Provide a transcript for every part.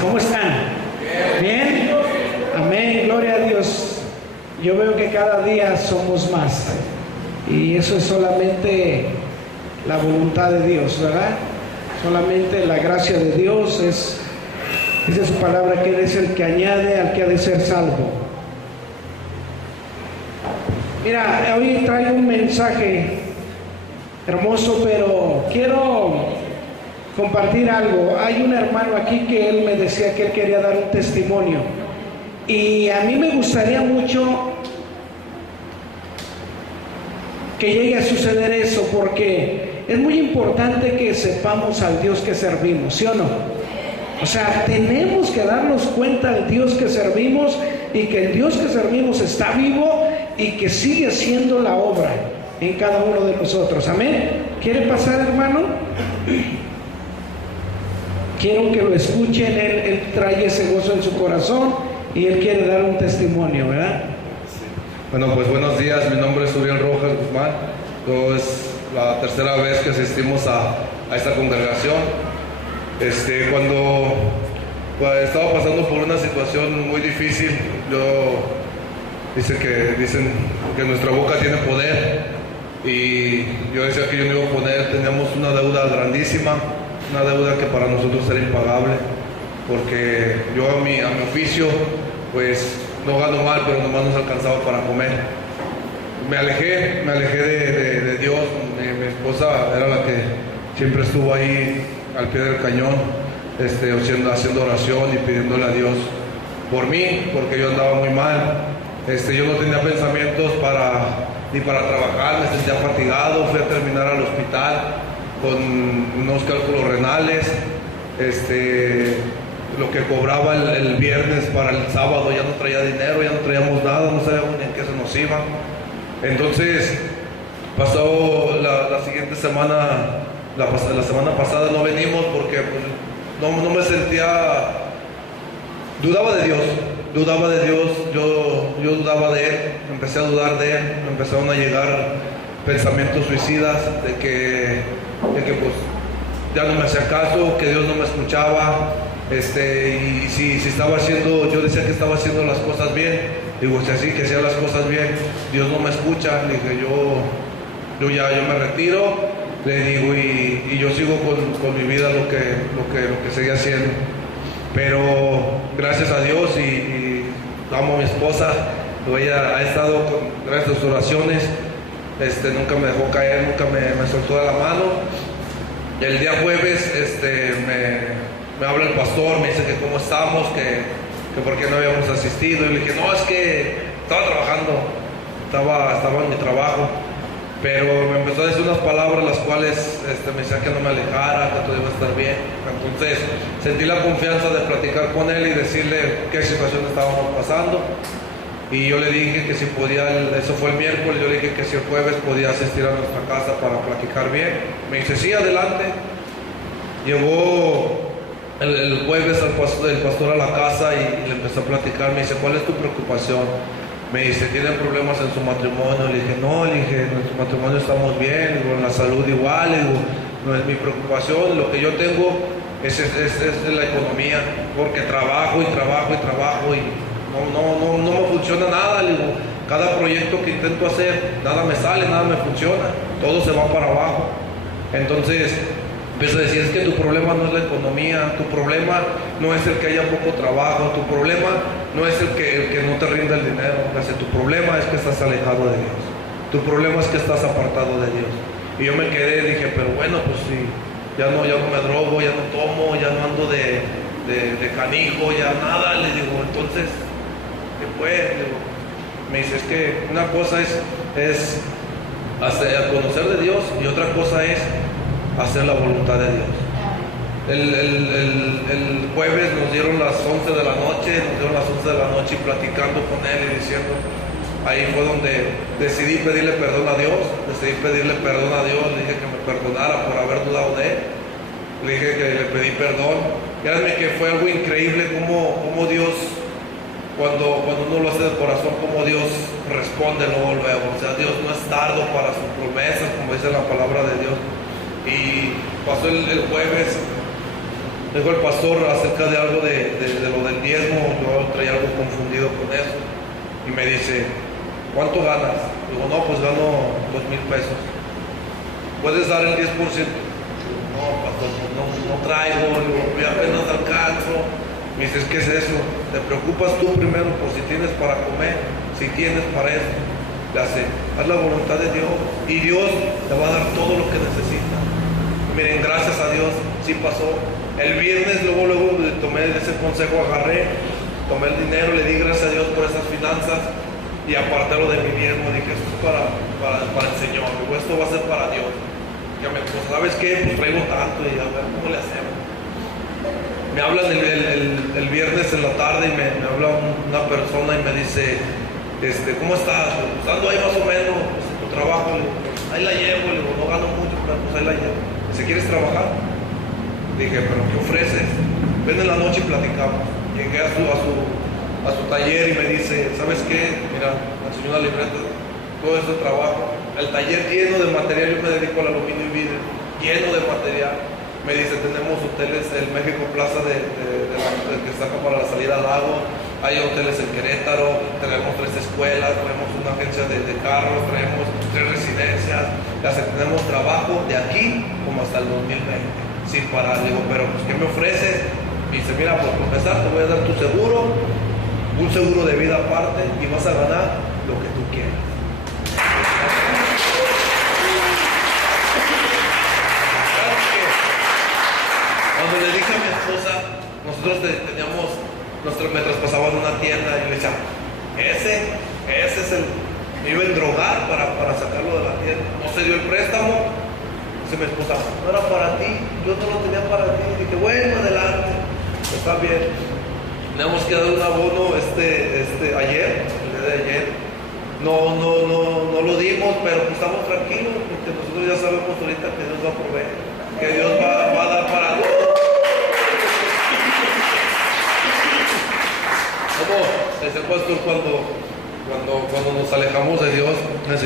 ¿Cómo están? ¿Bien? Amén, gloria a Dios. Yo veo que cada día somos más y eso es solamente la voluntad de Dios, ¿verdad? Solamente la gracia de Dios dice su palabra que Él es el que añade al que ha de ser salvo. Mira, hoy traigo un mensaje hermoso, pero quiero compartir algo. Hay un hermano aquí que él me decía que él quería dar un testimonio y a mí me gustaría mucho que llegue a suceder eso, porque es muy importante que sepamos al Dios que servimos, ¿sí o no? O sea, tenemos que darnos cuenta del Dios que servimos y que el Dios que servimos está vivo y que sigue haciendo la obra en cada uno de nosotros. Amén. ¿Quiere pasar, hermano? Quiero que lo escuchen. Él trae ese gozo en su corazón y él quiere dar un testimonio, ¿verdad? Bueno, pues buenos días, mi nombre es Uriel Rojas Guzmán. Es la tercera vez que asistimos a esta congregación. Cuando estaba pasando por una situación muy difícil, dicen que nuestra boca tiene poder, y yo decía que yo me iba a poner. Teníamos una deuda grandísima, una deuda que para nosotros era impagable, porque yo a mi oficio pues no gano mal, pero nomás nos alcanzaba para comer. Me alejé de Dios. Mi esposa era la que siempre estuvo ahí al pie del cañón, haciendo oración y pidiéndole a Dios por mí, porque yo andaba muy mal. Yo no tenía pensamientos ni para trabajar, me sentía fatigado. Fui a terminar al hospital con unos cálculos renales. Lo que cobraba el viernes para el sábado ya no traía dinero, ya no traíamos nada, no sabíamos ni en qué se nos iba. Entonces pasó la siguiente semana, la semana pasada no venimos porque pues, no me sentía, dudaba de Dios, yo dudaba de Él, empecé a dudar de Él, me empezaron a llegar pensamientos suicidas de que pues ya no me hacía caso, que Dios no me escuchaba. Y si estaba haciendo, yo decía que estaba haciendo las cosas bien. Digo, si así que hacía las cosas bien, Dios no me escucha. Le dije, yo me retiro, le digo, y yo sigo con mi vida lo que seguía haciendo. Pero gracias a Dios y amo a mi esposa, ella ha estado gracias a sus oraciones, nunca me dejó caer, nunca me soltó de la mano. El día jueves me habla el pastor, me dice que cómo estamos, que por qué no habíamos asistido. Y le dije, no, es que estaba trabajando, estaba en mi trabajo. Pero me empezó a decir unas palabras las cuales me decían que no me alejara, que todo iba a estar bien. Entonces sentí la confianza de platicar con él y decirle qué situación estábamos pasando. Y yo le dije que si podía, eso fue el miércoles, yo le dije que si el jueves podía asistir a nuestra casa para platicar bien. Me dice, sí, adelante. Llegó el jueves el pastor a la casa y le empezó a platicar. Me dice, ¿cuál es tu preocupación? Me dice, ¿tienen problemas en su matrimonio? Le dije, no, en nuestro matrimonio estamos bien, en la salud igual. Le digo, no es mi preocupación, lo que yo tengo es la economía, porque trabajo y no me funciona nada. Le digo, cada proyecto que intento hacer, nada me sale, nada me funciona, todo se va para abajo. Entonces empiezo a decir, es que tu problema no es la economía, tu problema no es el que haya poco trabajo, tu problema no es el que no te rinda el dinero. Tu problema es que estás alejado de Dios, tu problema es que estás apartado de Dios. Y yo me quedé, dije, pero bueno, pues sí, ya no me drogo, ya no tomo, ya no ando de canijo, ya nada. Le digo, entonces, ¿qué fue? Le digo, me dice, es que una cosa es conocer de Dios y otra cosa es hacer la voluntad de Dios. El jueves nos dieron las 11 de la noche y platicando con él y diciendo, ahí fue donde decidí pedirle perdón a Dios, le dije que me perdonara por haber dudado de él, le dije que le pedí perdón. Créanme que fue algo increíble como Dios, cuando uno lo hace de corazón, como Dios responde luego. O sea, Dios no es tardo para sus promesas, como dice la palabra de Dios. Y pasó el jueves, dijo el pastor acerca de algo de y me dice, ¿cuánto ganas? Digo, no, pues gano 2,000 pesos. ¿Puedes dar el 10%? No, pastor, no traigo, yo apenas alcanzo. Me dices, ¿qué es eso? ¿Te preocupas tú primero por si tienes para comer? Si tienes para eso. Le hace, haz la voluntad de Dios y Dios te va a dar todo lo que necesita. Miren, gracias a Dios, sí pasó. El viernes luego tomé ese consejo, agarré, tomé el dinero, le di gracias a Dios por esas finanzas y aparté lo de mi diezmo. Dije, esto es para el Señor, digo, esto va a ser para Dios. Ya me dijo, ¿sabes qué? Pues traigo tanto y a ver cómo le hacemos. Me hablan el viernes en la tarde y me habla una persona y me dice, ¿cómo estás? Pues ando ahí más o menos, pues, en tu trabajo. Le digo, ahí la llevo, le digo, no gano mucho, pero pues ahí la llevo. Dice, ¿quieres trabajar? Dije, ¿pero qué ofreces? Ven en la noche y platicamos. Llegué a su taller y me dice, ¿sabes qué? Mira, me enseñó una libreta, todo ese trabajo. El taller lleno de material, yo me dedico al aluminio y vidrio, lleno de material. Me dice, tenemos hoteles, el México Plaza que saca para la salida al lago, hay hoteles en Querétaro, tenemos 3 escuelas, tenemos una agencia de carros, tenemos 3 residencias, tenemos trabajo de aquí como hasta el 2020, sin parar. Digo, pero pues, ¿qué me ofreces? Me dice, mira, por empezar te voy a dar tu seguro, un seguro de vida aparte y vas a ganar lo que tú quieras. Cuando le dije a mi esposa, nosotros teníamos, me traspasaban una tienda y le decía, ese es me iba a endrogar para sacarlo de la tienda. No se dio el préstamo. Dice mi esposa, no era para ti, yo no lo tenía para ti. Dije, bueno, adelante, está bien. Teníamos que dar un abono ayer, el día de ayer. No lo dimos, pero pues estamos tranquilos, porque nosotros ya sabemos ahorita que Dios va a proveer, que Dios va a dar para todos. ¿Cómo? Ese pastor cuando nos alejamos de Dios,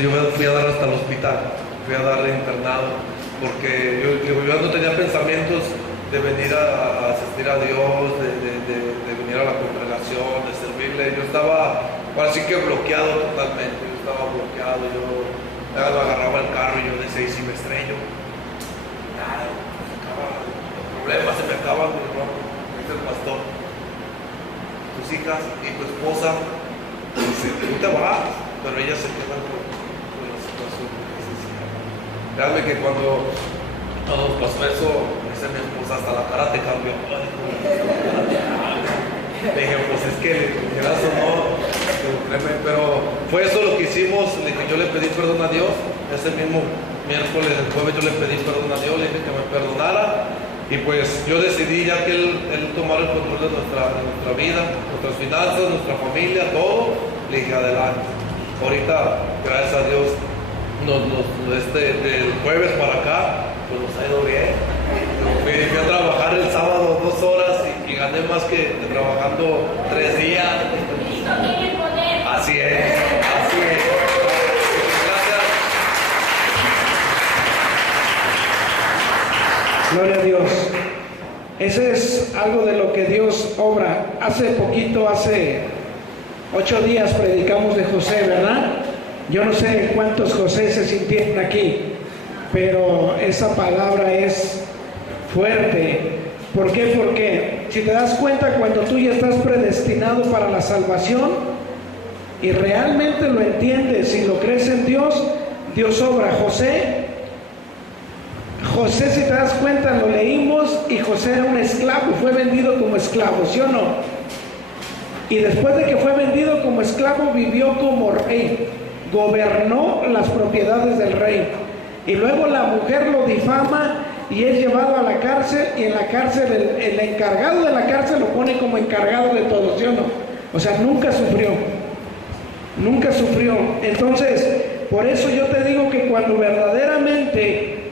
yo fui a dar hasta el hospital, fui a darle internado, porque yo no tenía pensamientos de venir a asistir a Dios, de venir a la congregación, de servirle. Yo estaba así que bloqueado totalmente, yo estaba bloqueado, yo agarraba el carro y yo decía, ¿y si me estrello? Nada, los problemas se me acaban, dice el pastor. Tus hijas y tu esposa, dice, tú te vas, pero ellas se quedan con la situación que necesitan. Créanme que cuando nos pasó eso, dice mi esposa, hasta la cara te cambió. Le dije, pues es que quieras o no, pero fue eso lo que hicimos. Le dije, yo le pedí perdón a Dios, ese mismo miércoles, el jueves yo le pedí perdón a Dios, le dije que me perdonara. Y pues yo decidí ya que él tomara el control de nuestra vida, nuestras finanzas, nuestra familia, todo. Le dije, adelante. Ahorita, gracias a Dios, del jueves para acá, pues nos ha ido bien. Fui a trabajar el sábado 2 horas y gané más que trabajando 3 días. Así es, así es. Gracias. Gloria a Dios. Ese es algo de lo que Dios obra. Hace 8 días predicamos de José, ¿verdad? Yo no sé cuántos José se sintieron aquí, pero esa palabra es fuerte. ¿Por qué? Porque si te das cuenta, cuando tú ya estás predestinado para la salvación y realmente lo entiendes y lo crees en Dios, Dios obra. José, si te das cuenta, lo leímos y José era un esclavo, fue vendido como esclavo, ¿sí o no? Y después de que fue vendido como esclavo, vivió como rey, gobernó las propiedades del rey. Y luego la mujer lo difama y es llevado a la cárcel, y en la cárcel el encargado de la cárcel lo pone como encargado de todo, ¿sí o no? O sea, nunca sufrió. Entonces, por eso yo te digo que cuando verdaderamente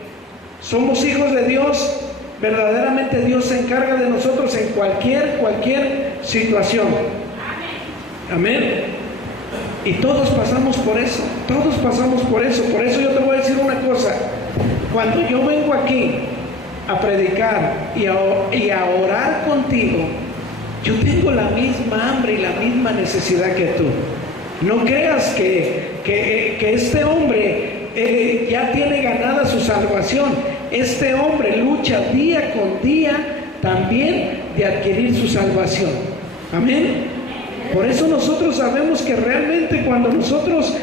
somos hijos de Dios, verdaderamente Dios se encarga de nosotros en cualquier situación. Amén. Y todos pasamos por eso. Por eso yo te voy a decir una cosa. Cuando yo vengo aquí a predicar y a orar contigo, yo tengo la misma hambre y la misma necesidad que tú. No creas que este hombre ya tiene ganada su salvación. Este hombre lucha día con día también de adquirir su salvación. Amén. Por eso nosotros sabemos que realmente cuando nosotros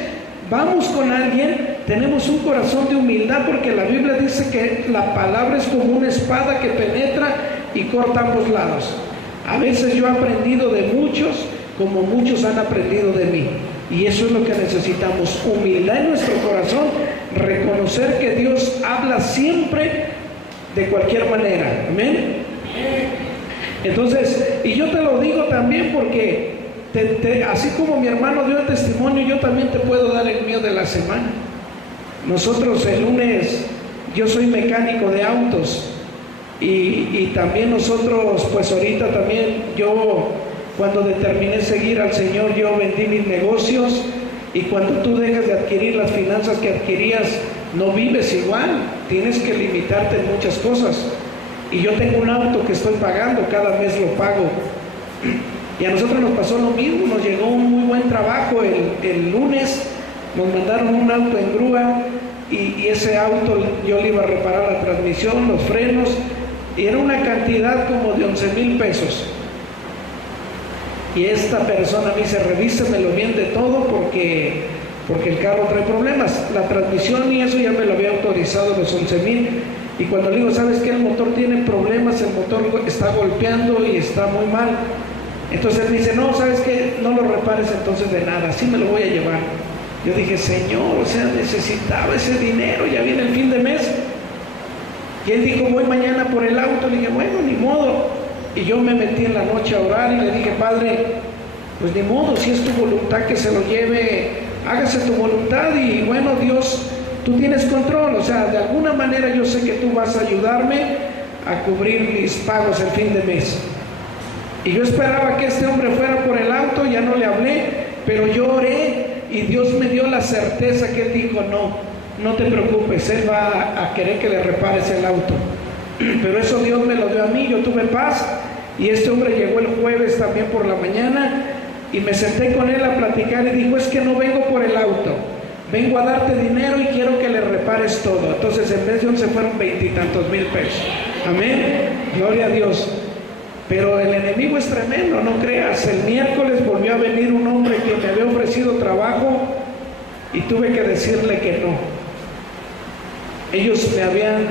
vamos con alguien, tenemos un corazón de humildad, porque la Biblia dice que la palabra es como una espada que penetra y corta ambos lados. A veces yo he aprendido de muchos, como muchos han aprendido de mí. Y eso es lo que necesitamos, humildad en nuestro corazón, reconocer que Dios habla siempre de cualquier manera. Amén. Entonces, y yo te lo digo también porque así como mi hermano dio el testimonio, yo también te puedo dar el mío de la semana. Nosotros el lunes, yo soy mecánico de autos y también nosotros, pues ahorita también yo, cuando determiné seguir al Señor, yo vendí mis negocios, y cuando tú dejas de adquirir las finanzas que adquirías, no vives igual, tienes que limitarte en muchas cosas. Y yo tengo un auto que estoy pagando, cada mes lo pago. Y a nosotros nos pasó lo mismo, nos llegó un muy buen trabajo el lunes, nos mandaron un auto en grúa, y ese auto yo le iba a reparar la transmisión, los frenos, y era una cantidad como de 11,000 pesos. Y esta persona me dice, revísemelo bien de todo porque el carro trae problemas. La transmisión y eso ya me lo había autorizado, los 11,000. Y cuando le digo, ¿sabes qué? El motor tiene problemas, el motor está golpeando y está muy mal. Entonces él me dice, no, ¿sabes qué? No lo repares entonces de nada, así me lo voy a llevar. Yo dije, Señor, o sea, necesitaba ese dinero, ya viene el fin de mes. Y él dijo, voy mañana por el auto. Le dije, bueno, ni modo. Y yo me metí en la noche a orar y le dije, Padre, pues ni modo, si es tu voluntad que se lo lleve, hágase tu voluntad, y bueno, Dios, tú tienes control, o sea, de alguna manera yo sé que tú vas a ayudarme a cubrir mis pagos el fin de mes. Y yo esperaba que este hombre fuera por el auto, ya no le hablé, pero yo oré y Dios me dio la certeza que él dijo, no te preocupes, él va a querer que le repares el auto. Pero eso Dios me lo dio a mí, yo tuve paz, y este hombre llegó el jueves también por la mañana, y me senté con él a platicar y dijo, es que no vengo por el auto, vengo a darte dinero y quiero que le repares todo. Entonces en vez de 11 fueron 20 y tantos mil pesos. Amén, gloria a Dios. Pero el enemigo es tremendo, no creas. El miércoles volvió a venir un hombre que me había ofrecido trabajo y tuve que decirle que no. Ellos me habían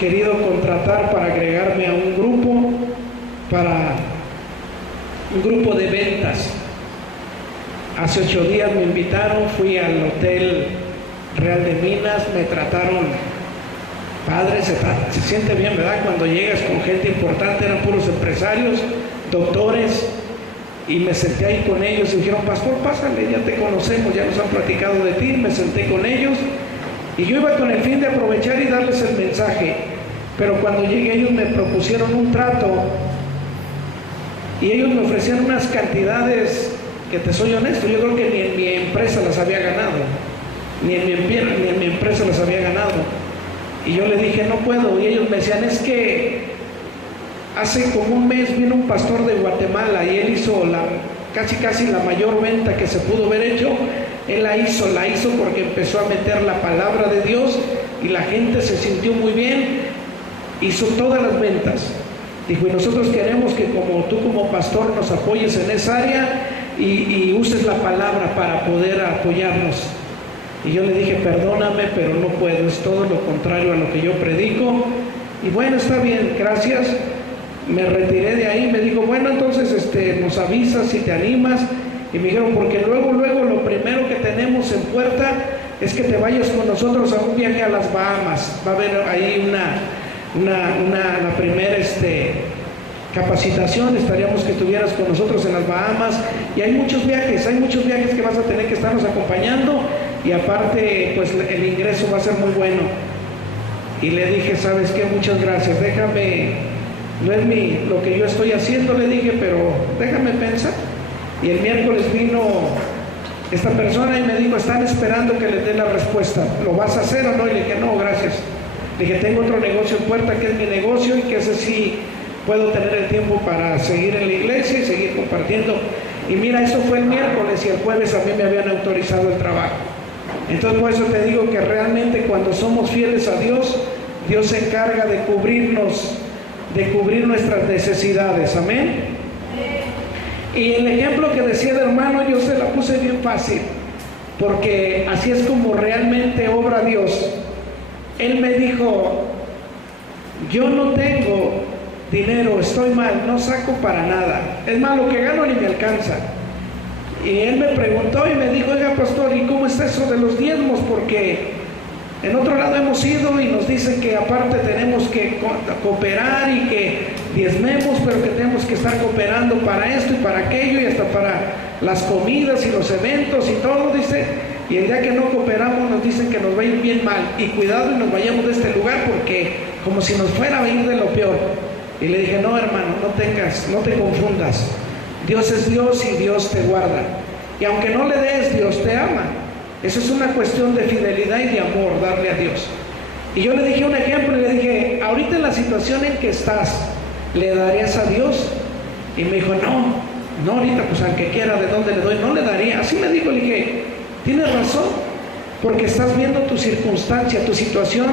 querido contratar para agregarme a un grupo de ventas. Hace 8 días me invitaron, fui al Hotel Real de Minas, me trataron padre, se siente bien, ¿verdad? Cuando llegas con gente importante, eran puros empresarios, doctores, y me senté ahí con ellos y dijeron, pastor, pásale, ya te conocemos, ya nos han platicado de ti. Me senté con ellos y yo iba con el fin de aprovechar y darles el mensaje, pero cuando llegué ellos me propusieron un trato y ellos me ofrecían unas cantidades que, te soy honesto, yo creo que ni en mi empresa las había ganado, ni en mi empresa las había ganado. Y yo le dije, no puedo, y ellos me decían, es que hace como un mes vino un pastor de Guatemala y él hizo casi la mayor venta que se pudo haber hecho. Él la hizo porque empezó a meter la palabra de Dios y la gente se sintió muy bien, hizo todas las ventas. Dijo, y nosotros queremos que como tú como pastor nos apoyes en esa área y uses la palabra para poder apoyarnos. Y yo le dije, perdóname, pero no puedo, es todo lo contrario a lo que yo predico. Y bueno, está bien, gracias. Me retiré de ahí, me dijo, bueno, entonces nos avisas si te animas. Y me dijeron, porque luego lo primero que tenemos en puerta es que te vayas con nosotros a un viaje a las Bahamas. Va a haber ahí la primera capacitación, estaríamos que estuvieras con nosotros en las Bahamas. Y hay muchos viajes que vas a tener que estarnos acompañando, y aparte pues el ingreso va a ser muy bueno. Y le dije, ¿sabes qué? Muchas gracias, déjame, no es lo que yo estoy haciendo, le dije, pero déjame pensar. Y el miércoles vino esta persona y me dijo, están esperando que les dé la respuesta, ¿lo vas a hacer o no? Y le dije, no, gracias. Le dije, tengo otro negocio en puerta que es mi negocio y que ese sí puedo tener el tiempo para seguir en la iglesia y seguir compartiendo. Y mira, eso fue el miércoles y el jueves a mí me habían autorizado el trabajo. Entonces por eso te digo que realmente cuando somos fieles a Dios, Dios se encarga de cubrirnos, de cubrir nuestras necesidades. Amén. Y el ejemplo que decía el hermano, yo se la puse bien fácil, porque así es como realmente obra Dios. Él me dijo, yo no tengo dinero, estoy mal, no saco para nada, es más, lo que gano ni me alcanza. Y él me preguntó y me dijo, oiga pastor, ¿y cómo está eso de los diezmos? Porque en otro lado hemos ido y nos dicen que aparte tenemos que cooperar y que diezmemos, pero que tenemos que estar cooperando para esto y para aquello y hasta para las comidas y los eventos y todo, dice. Y el día que no cooperamos nos dicen que nos va a ir bien mal, y cuidado y nos vayamos de este lugar porque como si nos fuera a ir de lo peor. Y le dije, no hermano, no te confundas, Dios es Dios y Dios te guarda, y aunque no le des, Dios te ama. Eso es una cuestión de fidelidad y de amor, darle a Dios. Y yo le dije un ejemplo y le dije, ahorita en la situación en que estás, ¿le darías a Dios? Y me dijo, no ahorita, pues aunque quiera, ¿de dónde le doy? No le daría. Así me dijo. Le dije, tienes razón, porque estás viendo tu circunstancia, tu situación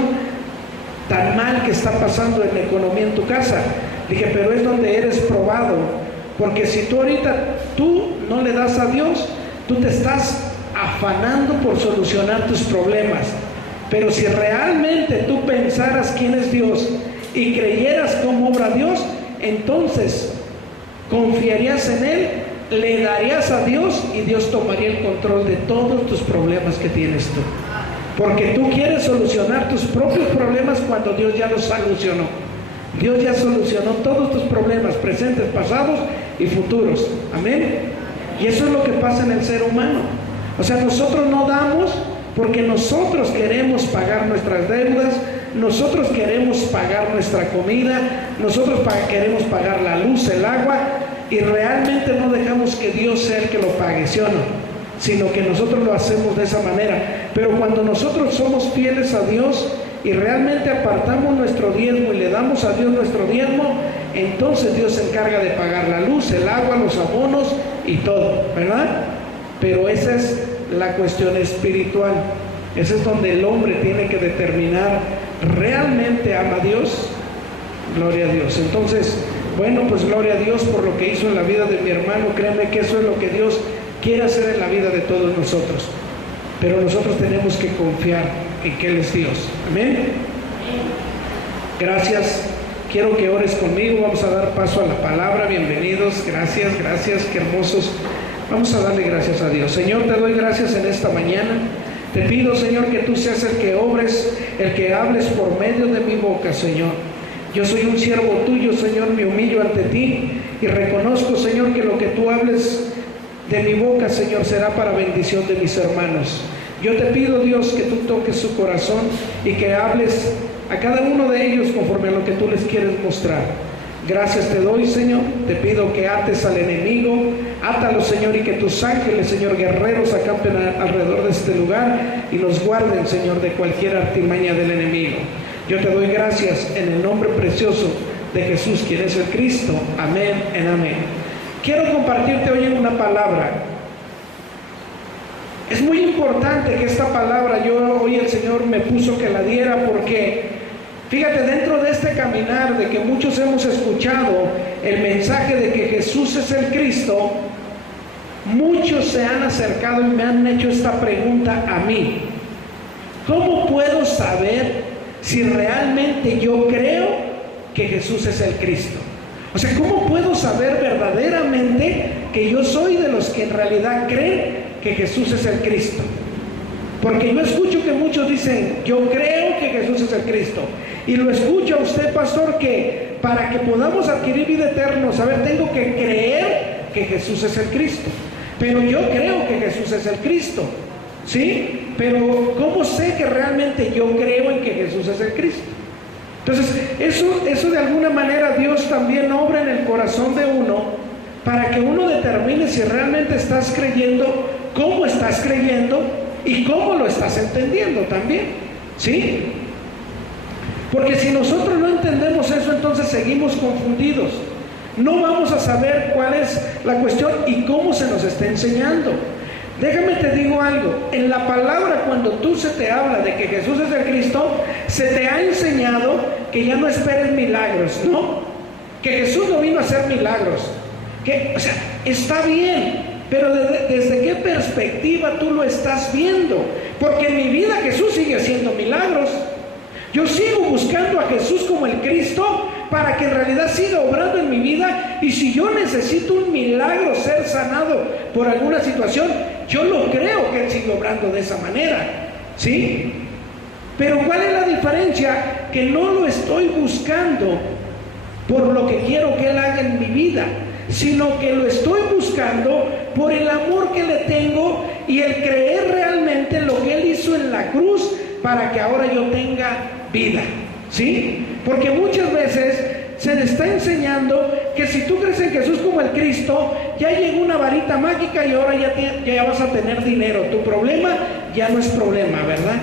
tan mal que está pasando en la economía en tu casa. Dije, pero es donde eres probado, porque si tú ahorita no le das a Dios, tú te estás afanando por solucionar tus problemas. Pero si realmente tú pensaras quién es Dios y creyeras cómo obra Dios, entonces confiarías en Él, le darías a Dios y Dios tomaría el control de todos tus problemas que tienes tú. Porque tú quieres solucionar tus propios problemas cuando Dios ya los solucionó. Dios ya solucionó todos tus problemas, presentes, pasados y futuros. Amén. Y eso es lo que pasa en el ser humano. O sea, nosotros no damos porque nosotros queremos pagar nuestras deudas, nosotros queremos pagar nuestra comida, nosotros queremos pagar la luz, el agua, y realmente no dejamos que Dios sea el que lo pague, ¿sí o no? Sino que nosotros lo hacemos de esa manera. Pero cuando nosotros somos fieles a Dios y realmente apartamos nuestro diezmo y le damos a Dios nuestro diezmo, entonces Dios se encarga de pagar la luz, el agua, los abonos y todo, ¿verdad? Pero esa es la cuestión espiritual. Ese es donde el hombre tiene que determinar, ¿realmente ama a Dios? Gloria a Dios. Entonces, bueno, pues gloria a Dios por lo que hizo en la vida de mi hermano. Créeme que eso es lo que Dios quiere hacer en la vida de todos nosotros. Pero nosotros tenemos que confiar en que Él es Dios. Amén. Gracias. Quiero que ores conmigo. Vamos a dar paso a la palabra. Bienvenidos. Gracias, qué hermosos. Vamos a darle gracias a Dios. Señor, te doy gracias en esta mañana. Te pido, Señor, que tú seas el que obres, el que hables por medio de mi boca, Señor. Yo soy un siervo tuyo, Señor, me humillo ante ti y reconozco, Señor, que lo que tú hables de mi boca, Señor, será para bendición de mis hermanos. Yo te pido, Dios, que tú toques su corazón y que hables a cada uno de ellos conforme a lo que tú les quieres mostrar. Gracias te doy, Señor. Te pido que ates al enemigo, átalo, Señor, y que tus ángeles, Señor, guerreros acampen alrededor de este lugar y nos guarden, Señor, de cualquier artimaña del enemigo. Yo te doy gracias en el nombre precioso de Jesús, quien es el Cristo. Amén en amén. Quiero compartirte hoy una palabra. Es muy importante que esta palabra, hoy el Señor me puso que la diera porque, fíjate, dentro de este caminar de que muchos hemos escuchado el mensaje de que Jesús es el Cristo, muchos se han acercado y me han hecho esta pregunta a mí: ¿cómo puedo saber si realmente yo creo que Jesús es el Cristo? O sea, ¿cómo puedo saber verdaderamente que yo soy de los que en realidad creen que Jesús es el Cristo? Porque yo escucho que muchos dicen, yo creo que Jesús es el Cristo. Y lo escucho a usted, pastor, que para que podamos adquirir vida eterna, tengo que creer que Jesús es el Cristo. Pero yo creo que Jesús es el Cristo, ¿sí? Pero ¿cómo sé que realmente yo creo en que Jesús es el Cristo? Entonces, eso de alguna manera Dios también obra en el corazón de uno para que uno determine si realmente estás creyendo, cómo estás creyendo y cómo lo estás entendiendo también, ¿sí? Porque si nosotros no entendemos eso, entonces seguimos confundidos. no vamos a saber cuál es la cuestión y cómo se nos está enseñando. Déjame te digo algo, en la palabra cuando tú se te habla de que Jesús es el Cristo, se te ha enseñado que ya no esperes milagros, ¿no? Que Jesús no vino a hacer milagros, o sea, está bien, pero ¿desde qué perspectiva tú lo estás viendo? Porque en mi vida Jesús sigue haciendo milagros. Yo sigo buscando a Jesús como el Cristo para que en realidad siga obrando en mi vida, y si yo necesito un milagro, ser sanado por alguna situación, yo lo creo que Él sigue obrando de esa manera, ¿sí? Pero ¿cuál es la diferencia? Que no lo estoy buscando por lo que quiero que Él haga en mi vida, sino que lo estoy buscando por el amor que le tengo y el creer realmente en lo que Él hizo en la cruz para que ahora yo tenga vida, ¿sí? Porque muchas veces se le está enseñando que si tú crees en Jesús como el Cristo, ya llegó una varita mágica y ahora ya vas a tener dinero. Tu problema ya no es problema, ¿verdad?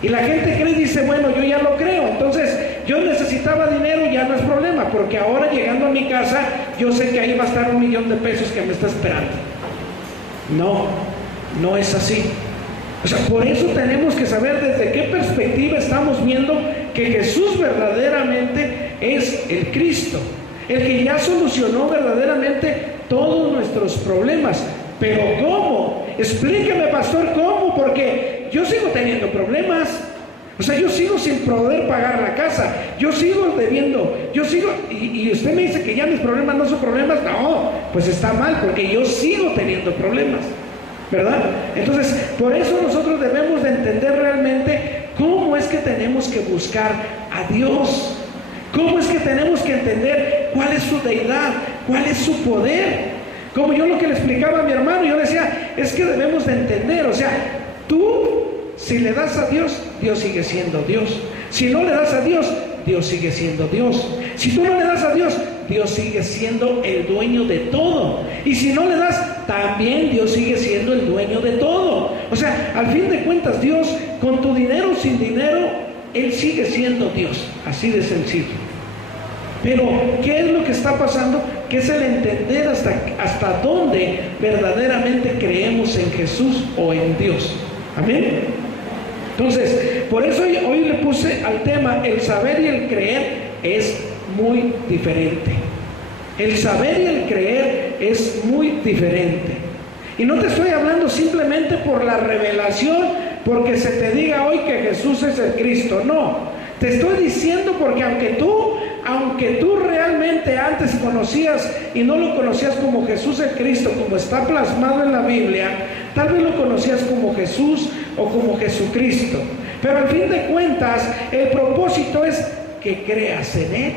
Y la gente cree y dice, bueno, yo ya lo creo, entonces yo necesitaba dinero y ya no es problema, porque ahora llegando a mi casa, yo sé que ahí va a estar $1,000,000 que me está esperando. No, no es así. O sea, por eso tenemos que saber desde qué perspectiva estamos viendo que Jesús verdaderamente es el Cristo, el que ya solucionó verdaderamente todos nuestros problemas. Pero ¿cómo? Explíqueme, pastor, ¿cómo? Porque yo sigo teniendo problemas. O sea, yo sigo sin poder pagar la casa, yo sigo debiendo, y usted me dice que ya mis problemas no son problemas. No, pues está mal, porque yo sigo teniendo problemas, ¿verdad? Entonces, por eso nosotros debemos de entender realmente cómo es que tenemos que buscar a Dios, cómo es que tenemos que entender cuál es su deidad, cuál es su poder. Como yo lo que le explicaba a mi hermano, yo le decía, es que debemos de entender, o sea, tú, si le das a Dios, Dios sigue siendo Dios. Si no le das a Dios, Dios sigue siendo Dios. Si tú no le das a Dios, Dios sigue siendo el dueño de todo. Y si no le das, también Dios sigue siendo el dueño de todo. O sea, al fin de cuentas, Dios, con tu dinero o sin dinero, Él sigue siendo Dios. Así de sencillo. Pero, ¿qué es lo que está pasando? Que es el entender hasta dónde verdaderamente creemos en Jesús o en Dios. Amén. Entonces, por eso hoy le puse al tema, el saber y el creer es muy diferente. El saber y el creer es muy diferente. Y no te estoy hablando simplemente por la revelación, porque se te diga hoy que Jesús es el Cristo. No, te estoy diciendo porque aunque tú realmente antes conocías y no lo conocías como Jesús el Cristo, como está plasmado en la Biblia, tal vez lo conocías como Jesús o como Jesucristo, pero al fin de cuentas el propósito es que creas en Él,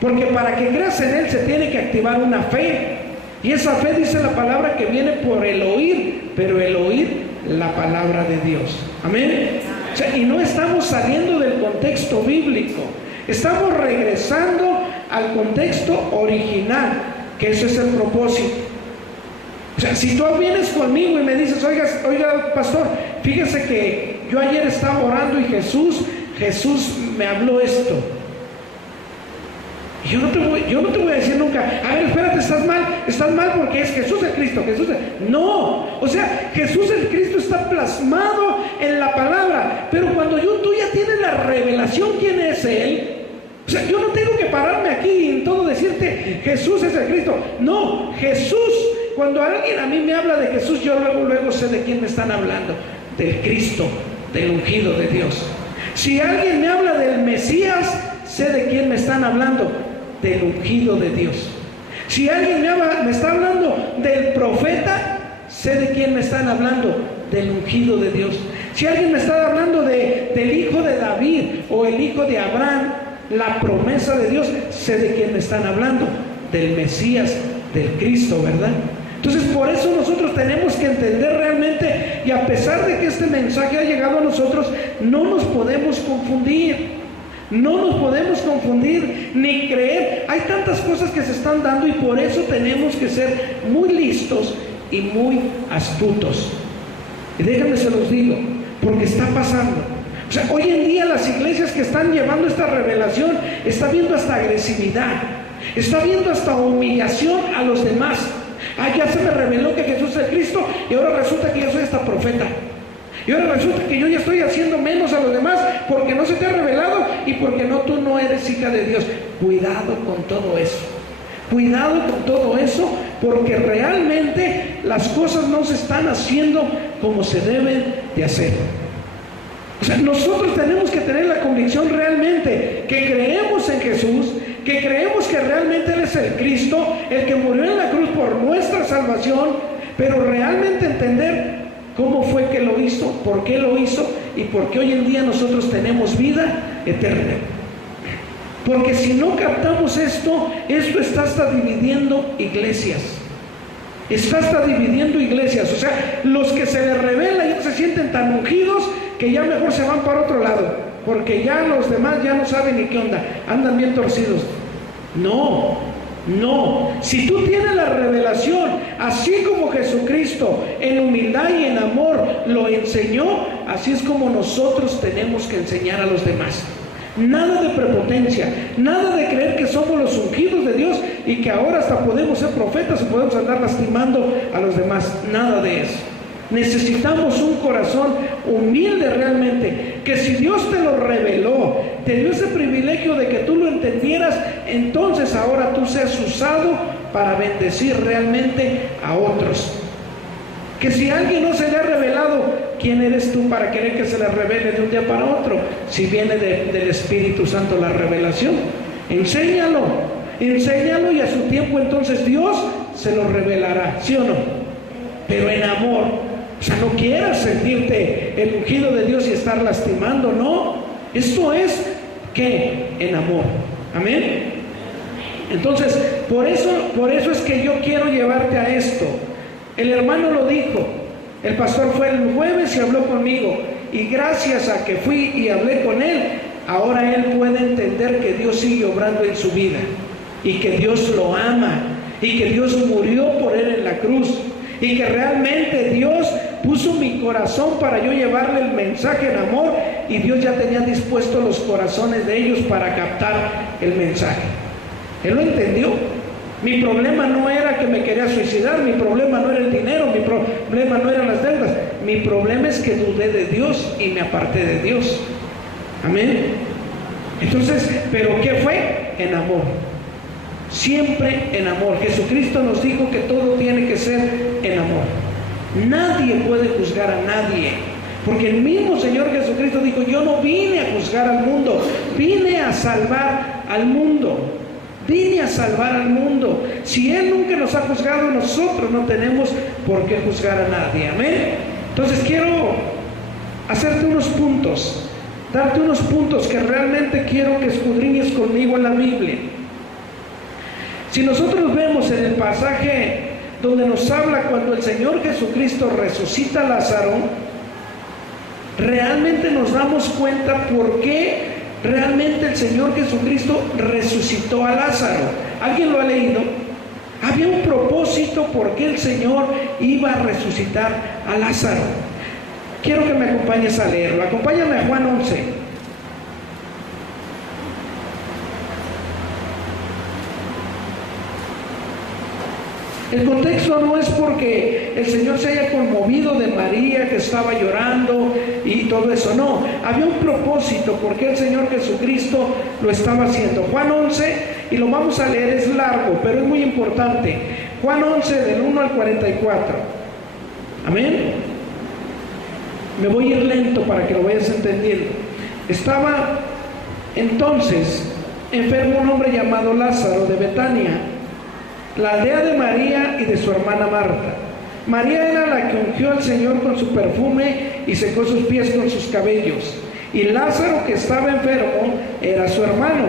porque para que creas en Él se tiene que activar una fe, y esa fe dice la palabra que viene por el oír, pero el oír la palabra de Dios. Amén. O sea, y no estamos saliendo del contexto bíblico, estamos regresando al contexto original, que ese es el propósito. O sea, si tú vienes conmigo y me dices, oiga, pastor, fíjese que yo ayer estaba orando y Jesús me habló esto. Y yo no te voy a decir nunca, a ver, espérate, estás mal porque es Jesús el Cristo, No, o sea, Jesús el Cristo está plasmado en la palabra, pero cuando tú ya tienes la revelación quién es Él, o sea, yo no tengo que pararme aquí y en todo decirte, Jesús es el Cristo. No, Jesús, cuando alguien a mí me habla de Jesús, yo luego sé de quién me están hablando, del Cristo, del ungido de Dios. Si alguien me habla del Mesías, sé de quién me están hablando, del ungido de Dios. Si alguien me está hablando del profeta, sé de quién me están hablando, del ungido de Dios. Si alguien me está hablando del hijo de David o el hijo de Abraham, la promesa de Dios, sé de quién me están hablando, del Mesías, del Cristo, ¿verdad? Entonces, por eso nosotros tenemos que entender realmente, y a pesar de que este mensaje ha llegado a nosotros, no nos podemos confundir. No nos podemos confundir ni creer. Hay tantas cosas que se están dando y por eso tenemos que ser muy listos y muy astutos. Y déjenme se los digo, porque está pasando. O sea, hoy en día las iglesias que están llevando esta revelación, está viendo hasta agresividad. Está viendo hasta humillación a los demás. Ya se me reveló que Jesús es el Cristo y ahora resulta que yo soy hasta profeta. Y ahora resulta que yo ya estoy haciendo menos a los demás porque no se te ha revelado y porque tú no eres hija de Dios. Cuidado con todo eso. Cuidado con todo eso, porque realmente las cosas no se están haciendo como se deben de hacer. O sea, nosotros tenemos que tener la convicción realmente que creemos en Jesús, que creemos que realmente Él es el Cristo, el que murió en la cruz por nuestra salvación, pero realmente entender cómo fue que lo hizo, por qué lo hizo y por qué hoy en día nosotros tenemos vida eterna. Porque si no captamos esto está hasta dividiendo iglesias. Está hasta dividiendo iglesias. O sea, los que se les revela ya se sienten tan ungidos que ya mejor se van para otro lado. Porque ya los demás ya no saben ni qué onda. Andan bien torcidos. No. Si tú tienes la revelación, así como Jesucristo en humildad y en amor lo enseñó, así es como nosotros tenemos que enseñar a los demás. Nada de prepotencia, nada de creer que somos los ungidos de Dios y que ahora hasta podemos ser profetas y podemos andar lastimando a los demás. Nada de eso. Necesitamos un corazón humilde realmente, que si Dios te lo reveló, te dio ese privilegio de que tú lo entendieras, entonces ahora tú seas usado para bendecir realmente a otros. Que si a alguien no se le ha revelado, ¿quién eres tú para querer que se le revele de un día para otro? Si viene del Espíritu Santo la revelación, enséñalo y a su tiempo entonces Dios se lo revelará, ¿sí o no? Pero en amor. O sea, no quieras sentirte el ungido de Dios y estar lastimando, no. Esto es que en amor. Amén. Entonces, por eso es que yo quiero llevarte a esto. El hermano lo dijo. El pastor fue el jueves y habló conmigo. Y gracias a que fui y hablé con él, ahora él puede entender que Dios sigue obrando en su vida. Y que Dios lo ama. Y que Dios murió por él en la cruz. Y que realmente Dios puso mi corazón para yo llevarle el mensaje en amor, y Dios ya tenía dispuestos los corazones de ellos para captar el mensaje. Él lo entendió. Mi problema no era que me quería suicidar, mi problema no era el dinero, mi problema no eran las deudas, mi problema es que dudé de Dios y me aparté de Dios. Amén. Entonces, ¿pero qué fue? En amor. Siempre en amor. Jesucristo nos dijo que todo tiene que ser en amor. Nadie puede juzgar a nadie, porque el mismo Señor Jesucristo dijo: yo no vine a juzgar al mundo, vine a salvar al mundo. Vine a salvar al mundo. Si Él nunca nos ha juzgado, nosotros no tenemos por qué juzgar a nadie. Amén. Entonces quiero hacerte unos puntos, darte unos puntos que realmente quiero que escudriñes conmigo en la Biblia. Si nosotros vemos en el pasaje donde nos habla cuando el Señor Jesucristo resucita a Lázaro, realmente nos damos cuenta por qué realmente el Señor Jesucristo resucitó a Lázaro. ¿Alguien lo ha leído? Había un propósito por qué el Señor iba a resucitar a Lázaro. Quiero que me acompañes a leerlo. Acompáñame a Juan 11. El contexto no es porque el Señor se haya conmovido de María que estaba llorando y todo eso, no. Había un propósito porque el Señor Jesucristo lo estaba haciendo. Juan 11, y lo vamos a leer, es largo, pero es muy importante. Juan 11, del 1 al 44. Amén. Me voy a ir lento para que lo vayas entendiendo. Estaba entonces enfermo un hombre llamado Lázaro de Betania, la aldea de María y de su hermana Marta. María era la que ungió al Señor con su perfume y secó sus pies con sus cabellos. Y Lázaro, que estaba enfermo, era su hermano.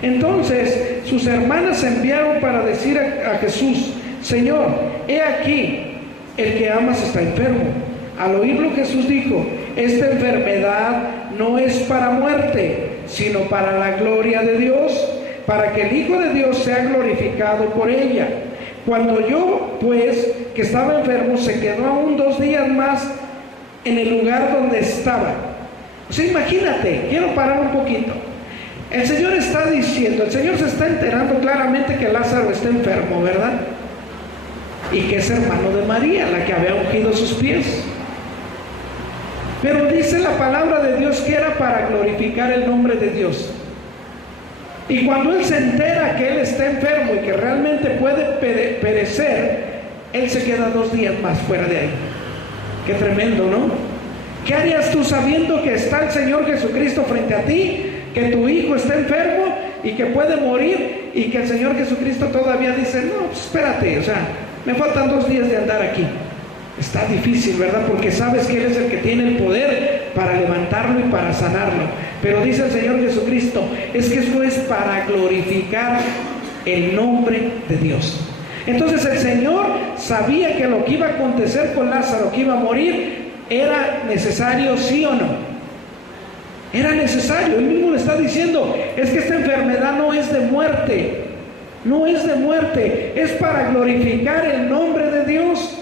Entonces sus hermanas enviaron para decir a Jesús: Señor, he aquí, el que amas está enfermo. Al oírlo, Jesús dijo: esta enfermedad no es para muerte, sino para la gloria de Dios, para que el Hijo de Dios sea glorificado por ella. Cuando oyó, pues, que estaba enfermo, se quedó aún 2 días más en el lugar donde estaba. O sea, imagínate, quiero parar un poquito. El Señor está diciendo, el Señor se está enterando claramente que Lázaro está enfermo, ¿verdad? Y que es hermano de María, la que había ungido sus pies. Pero dice la palabra de Dios que era para glorificar el nombre de Dios. Y cuando Él se entera que Él está enfermo y que realmente puede perecer, Él se queda 2 días más fuera de ahí. Qué tremendo, ¿no? ¿Qué harías tú sabiendo que está el Señor Jesucristo frente a ti, que tu hijo está enfermo y que puede morir, y que el Señor Jesucristo todavía dice, no, pues espérate, o sea, me faltan 2 días de andar aquí? Está difícil, ¿verdad? Porque sabes que Él es el que tiene el poder para levantarlo y para sanarlo. Pero dice el Señor Jesucristo, es que eso es para glorificar el nombre de Dios. Entonces el Señor sabía que lo que iba a acontecer con Lázaro, que iba a morir, era necesario, ¿sí o no? Era necesario. Él mismo le está diciendo, es que esta enfermedad no es de muerte, no es de muerte, es para glorificar el nombre de Dios.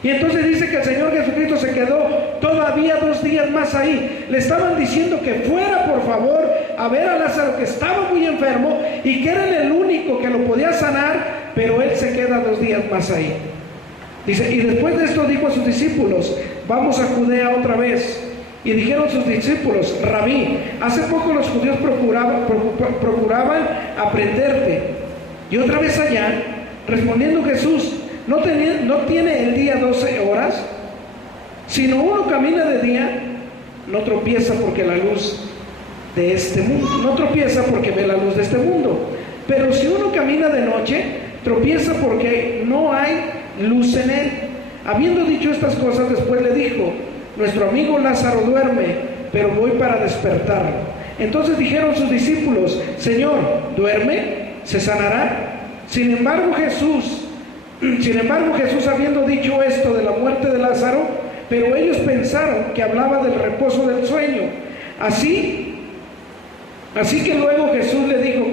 Y entonces dice que el Señor Jesucristo se quedó todavía 2 días más ahí. Le estaban diciendo que fuera por favor a ver a Lázaro, que estaba muy enfermo y que era el único que lo podía sanar, pero él se queda 2 días más ahí. Dice, y después de esto dijo a sus discípulos, vamos a Judea otra vez. Y dijeron sus discípulos, Rabí, hace poco los judíos procuraban aprenderte. Y otra vez allá, respondiendo Jesús, ¿no tiene el día 12 horas? Sino uno camina de día, no tropieza porque la luz de este mundo, no tropieza porque ve la luz de este mundo. Pero si uno camina de noche, tropieza porque no hay luz en él. Habiendo dicho estas cosas, después le dijo, nuestro amigo Lázaro duerme, pero voy para despertarlo. Entonces dijeron sus discípulos, Señor, ¿duerme? ¿Se sanará? Sin embargo Jesús, habiendo dicho esto de la muerte de Lázaro, pero ellos pensaron que hablaba del reposo del sueño. Así que luego Jesús le dijo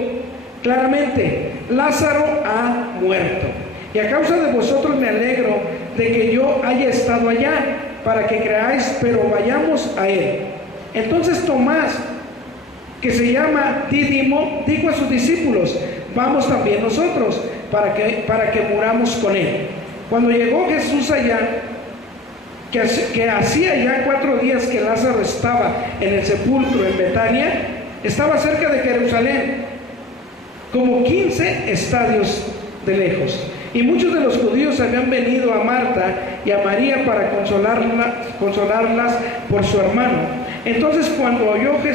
claramente, Lázaro ha muerto. Y a causa de vosotros me alegro de que yo haya estado allá, para que creáis, pero vayamos a él. Entonces Tomás, que se llama Dídimo, dijo a sus discípulos, vamos también nosotros, para que muramos con él. Cuando llegó Jesús allá, que hacía ya 4 días que Lázaro estaba en el sepulcro en Betania, estaba cerca de Jerusalén, como 15 estadios de lejos. Y muchos de los judíos habían venido a Marta y a María para consolarlas por su hermano. Entonces cuando oyó que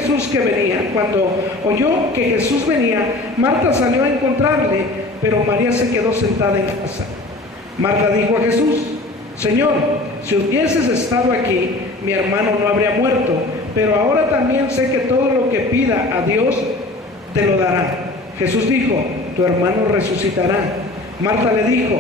Jesús venía, Marta salió a encontrarle, pero María se quedó sentada en casa. Marta dijo a Jesús, Señor, si hubieses estado aquí, mi hermano no habría muerto, pero ahora también sé que todo lo que pida a Dios te lo dará. Jesús dijo, tu hermano resucitará. Marta le dijo,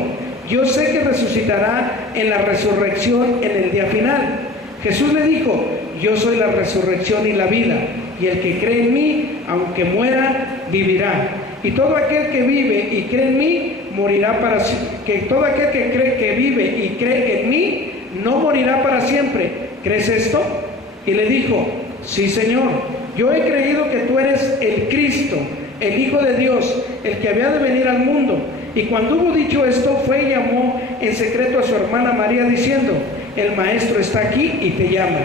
yo sé que resucitará en la resurrección en el día final. Jesús le dijo, yo soy la resurrección y la vida, y el que cree en mí, aunque muera, vivirá. Y todo aquel que vive y cree en mí, morirá para siempre. Todo aquel que vive y cree en mí, no morirá para siempre. ¿Crees esto? Y le dijo, sí, Señor, yo he creído que tú eres el Cristo, el Hijo de Dios, el que había de venir al mundo. Y cuando hubo dicho esto, fue y llamó en secreto a su hermana María, diciendo, el maestro está aquí y te llama.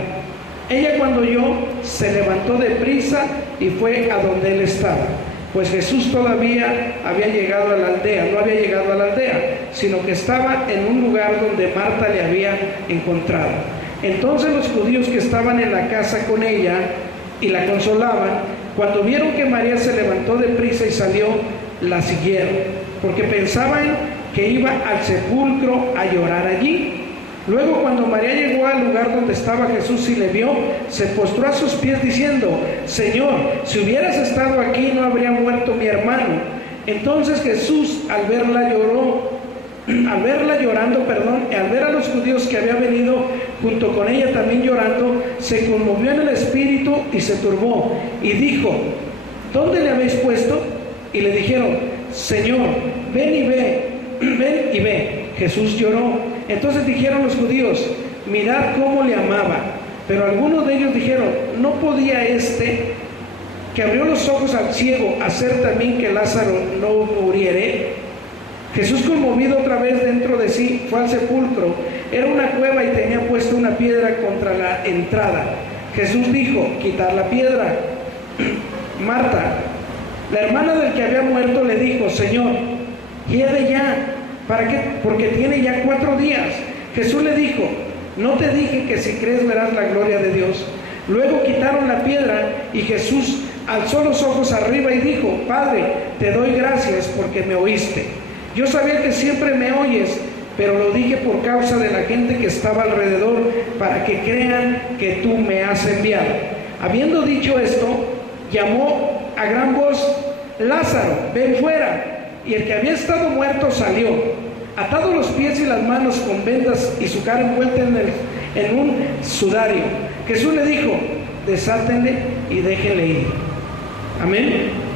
Ella cuando oyó, se levantó de prisa y fue a donde él estaba. Pues Jesús todavía había llegado a la aldea, no había llegado a la aldea, sino que estaba en un lugar donde Marta le había encontrado. Entonces los judíos que estaban en la casa con ella y la consolaban, cuando vieron que María se levantó de prisa y salió, la siguieron, porque pensaban que iba al sepulcro a llorar allí. Luego cuando María llegó al lugar donde estaba Jesús y le vio, se postró a sus pies diciendo, Señor, si hubieras estado aquí no habría muerto mi hermano. Entonces Jesús al verla llorando, al ver a los judíos que había venido junto con ella también llorando, se conmovió en el espíritu y se turbó y dijo, ¿dónde le habéis puesto? Y le dijeron, Señor, ven y ve. Jesús lloró. Entonces dijeron los judíos, mirad cómo le amaba. Pero algunos de ellos dijeron, ¿no podía que abrió los ojos al ciego, hacer también que Lázaro no muriere? Jesús, conmovido otra vez dentro de sí, fue al sepulcro. Era una cueva y tenía puesta una piedra contra la entrada. Jesús dijo: quitar la piedra. Marta, la hermana del que había muerto, le dijo: Señor, hiede ya, ¿para qué? Porque tiene ya 4 días. Jesús le dijo: no te dije que si crees verás la gloria de Dios. Luego quitaron la piedra y Jesús alzó los ojos arriba y dijo: Padre, te doy gracias porque me oíste. Yo sabía que siempre me oyes, pero lo dije por causa de la gente que estaba alrededor, para que crean que tú me has enviado. Habiendo dicho esto, llamó a gran voz: Lázaro, ven fuera. Y el que había estado muerto salió, atados los pies y las manos con vendas y su cara envuelta en un sudario. Jesús le dijo: desátenle y déjenle ir. Amén.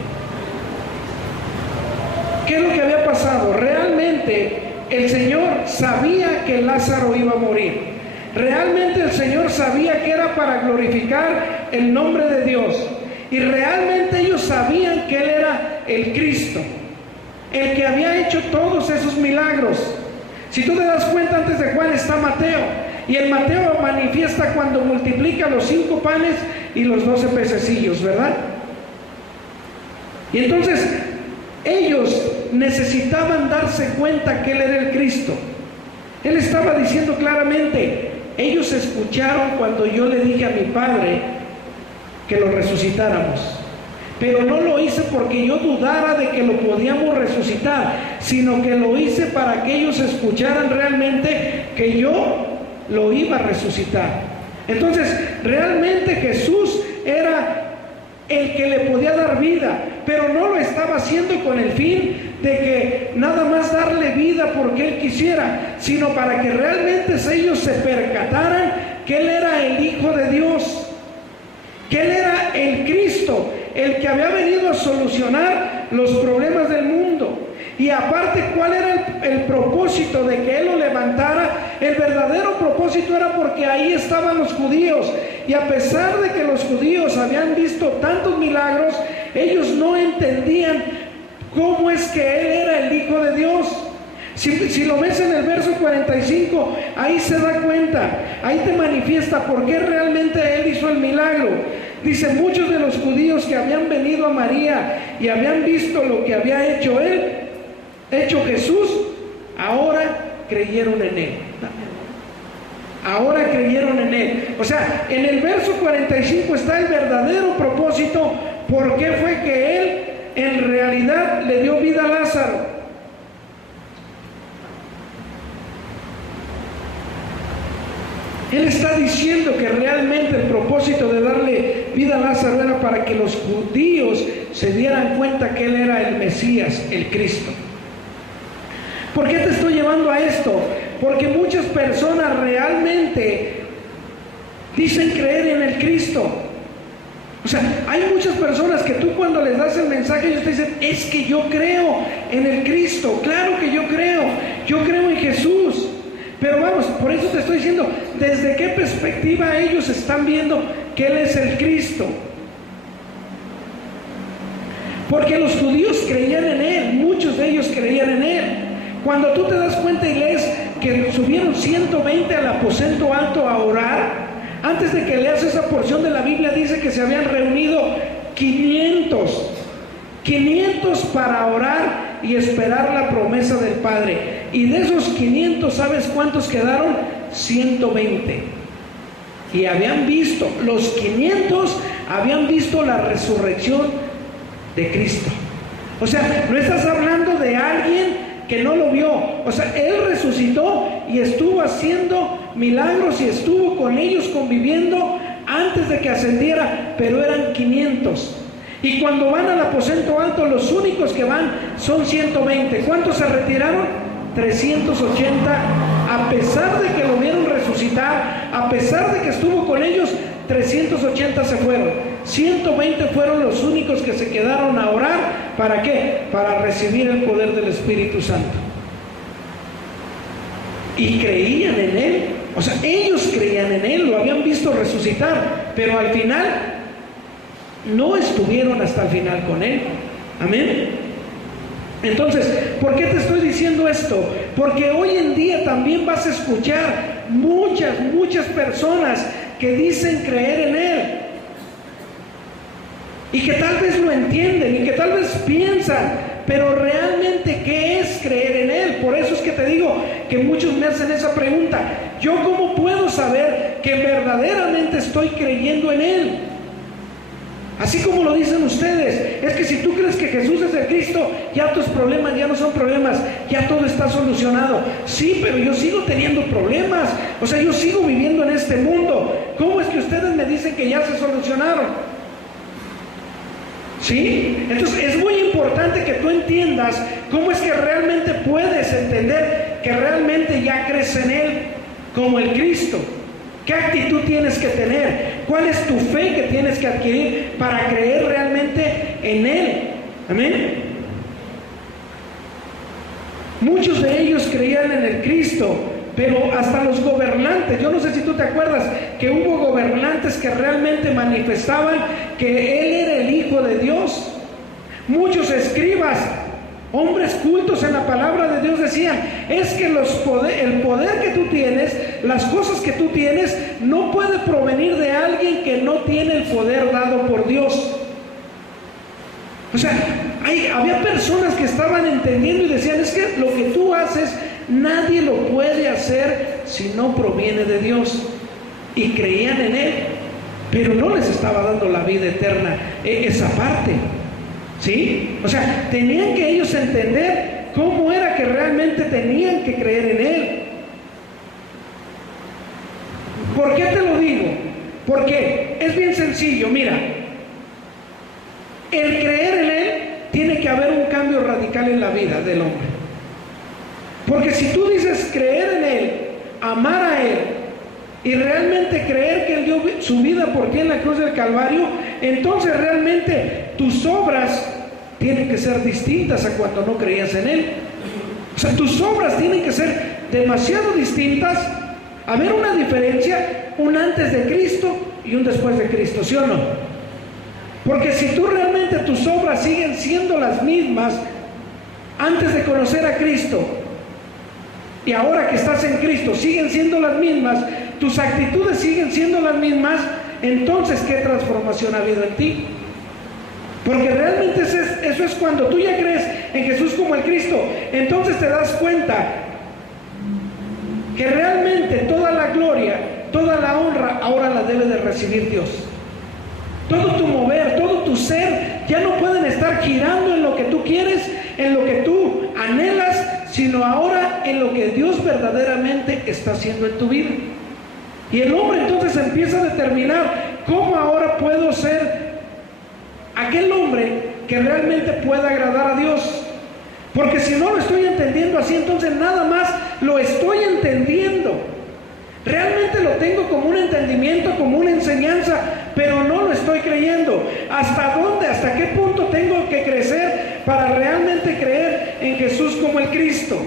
¿Qué es lo que había pasado? Realmente el Señor sabía que Lázaro iba a morir. Realmente el Señor sabía que era para glorificar el nombre de Dios. Y realmente ellos sabían que Él era el Cristo, el que había hecho todos esos milagros. Si tú te das cuenta, antes de Juan está Mateo. Y el Mateo manifiesta cuando multiplica los 5 panes y los 12 pececillos, ¿verdad? Y entonces ellos necesitaban darse cuenta que Él era el Cristo. Él estaba diciendo claramente: ellos escucharon cuando yo le dije a mi Padre que lo resucitáramos, pero no lo hice porque yo dudara de que lo podíamos resucitar, sino que lo hice para que ellos escucharan realmente que yo lo iba a resucitar. Entonces realmente Jesús era el que le podía dar vida, pero no lo estaba haciendo con el fin de que nada más darle vida porque Él quisiera, sino para que realmente ellos se percataran que Él era el Hijo de Dios, que Él era el Cristo, el que había venido a solucionar los problemas del mundo. Y aparte, ¿cuál era el propósito de que Él lo levantara? El verdadero propósito era porque ahí estaban los judíos. Y a pesar de que los judíos habían visto tantos milagros, ellos no entendían cómo es que Él era el Hijo de Dios. Si lo ves en el verso 45, ahí se da cuenta, ahí te manifiesta por qué realmente Él hizo el milagro. Dice: muchos de los judíos que habían venido a María y habían visto lo que había hecho Jesús, ahora creyeron en Él. Ahora creyeron en Él. O sea, en el verso 45 está el verdadero propósito. ¿Por qué fue que Él en realidad le dio vida a Lázaro? Él está diciendo que realmente el propósito de darle vida a Lázaro era para que los judíos se dieran cuenta que Él era el Mesías, el Cristo. ¿Por qué te estoy llevando a esto? Porque muchas personas realmente dicen creer en el Cristo. O sea, hay muchas personas que tú cuando les das el mensaje, ellos te dicen: es que yo creo en el Cristo. Claro que yo creo en Jesús. Pero vamos, por eso te estoy diciendo, ¿desde qué perspectiva ellos están viendo que Él es el Cristo? Porque los judíos creían en Él, muchos de ellos creían en Él. Cuando tú te das cuenta y lees que subieron 120 al aposento alto a orar, antes de que leas esa porción de la Biblia dice que se habían reunido 500 para orar y esperar la promesa del Padre. Y de esos 500, ¿sabes cuántos quedaron? 120. Y habían visto, los 500 habían visto la resurrección de Cristo. O sea, no estás hablando de alguien que no lo vio. O sea, Él resucitó y estuvo haciendo milagros y estuvo con ellos conviviendo antes de que ascendiera, pero eran 500. Y cuando van al aposento alto, los únicos que van son 120. ¿Cuántos se retiraron? 380. A pesar de que lo vieron resucitar, a pesar de que estuvo con ellos, 380 se fueron. 120 fueron los únicos que se quedaron a orar. ¿Para qué? Para recibir el poder del Espíritu Santo. Y creían en Él. O sea, ellos creían en Él, lo habían visto resucitar. Pero al final no estuvieron hasta el final con Él. Amén. Entonces, ¿por qué te estoy diciendo esto? Porque hoy en día también vas a escuchar muchas personas que dicen creer en Él, y que tal vez lo entienden, y que tal vez piensan, pero realmente, ¿qué es creer en Él? Por eso es que te digo que muchos me hacen esa pregunta: ¿yo cómo puedo saber que verdaderamente estoy creyendo en Él? Así como lo dicen ustedes, es que si tú crees que Jesús es el Cristo, ya tus problemas ya no son problemas, ya todo está solucionado. Sí, pero yo sigo teniendo problemas, o sea, yo sigo viviendo en este mundo. ¿Cómo es que ustedes me dicen que ya se solucionaron? ¿Sí? Entonces es muy importante que tú entiendas cómo es que realmente puedes entender que realmente ya crees en Él como el Cristo. ¿Qué actitud tienes que tener? ¿Cuál es tu fe que tienes que adquirir para creer realmente en Él? Amén. Muchos de ellos creían en el Cristo, pero hasta los gobernantes, yo no sé si tú te acuerdas que hubo gobernantes que realmente manifestaban que Él era el Hijo de Dios. Muchos escribas, hombres cultos en la palabra de Dios, decían: es que el poder que tú tienes, las cosas que tú tienes, no puede provenir de alguien que no tiene el poder dado por Dios. O sea, había personas que estaban entendiendo y decían: es que lo que tú haces, nadie lo puede hacer si no proviene de Dios. Y creían en Él, pero no les estaba dando la vida eterna, esa parte. ¿Sí? O sea, tenían que ellos entender cómo era que realmente tenían que creer en Él. ¿Por qué te lo digo? Porque es bien sencillo. Mira, el creer en Él, tiene que haber un cambio radical en la vida del hombre. Porque si tú dices creer en Él, amar a Él, y realmente creer que Él dio su vida por ti en la cruz del Calvario, entonces realmente tus obras tienen que ser distintas a cuando no creías en Él. O sea, tus obras tienen que ser demasiado distintas. Haber una diferencia, un antes de Cristo y un después de Cristo, ¿sí o no? Porque si tú realmente tus obras siguen siendo las mismas antes de conocer a Cristo, y ahora que estás en Cristo siguen siendo las mismas, tus actitudes siguen siendo las mismas, entonces ¿qué transformación ha habido en ti? Porque realmente eso es cuando tú ya crees en Jesús como el Cristo, entonces te das cuenta que realmente toda la gloria, toda la honra ahora la debe de recibir Dios. Todo tu mover, todo tu ser ya no pueden estar girando en lo que tú quieres, en lo que tú anhelas, sino ahora en lo que Dios verdaderamente está haciendo en tu vida. Y el hombre entonces empieza a determinar cómo ahora puedo ser aquel hombre que realmente pueda agradar a Dios. Porque si no lo estoy entendiendo así, entonces nada más lo estoy entendiendo. Realmente lo tengo como un entendimiento, como una enseñanza, pero no lo estoy creyendo. ¿Hasta dónde, hasta qué punto tengo que crecer para realmente creer en Jesús como el Cristo?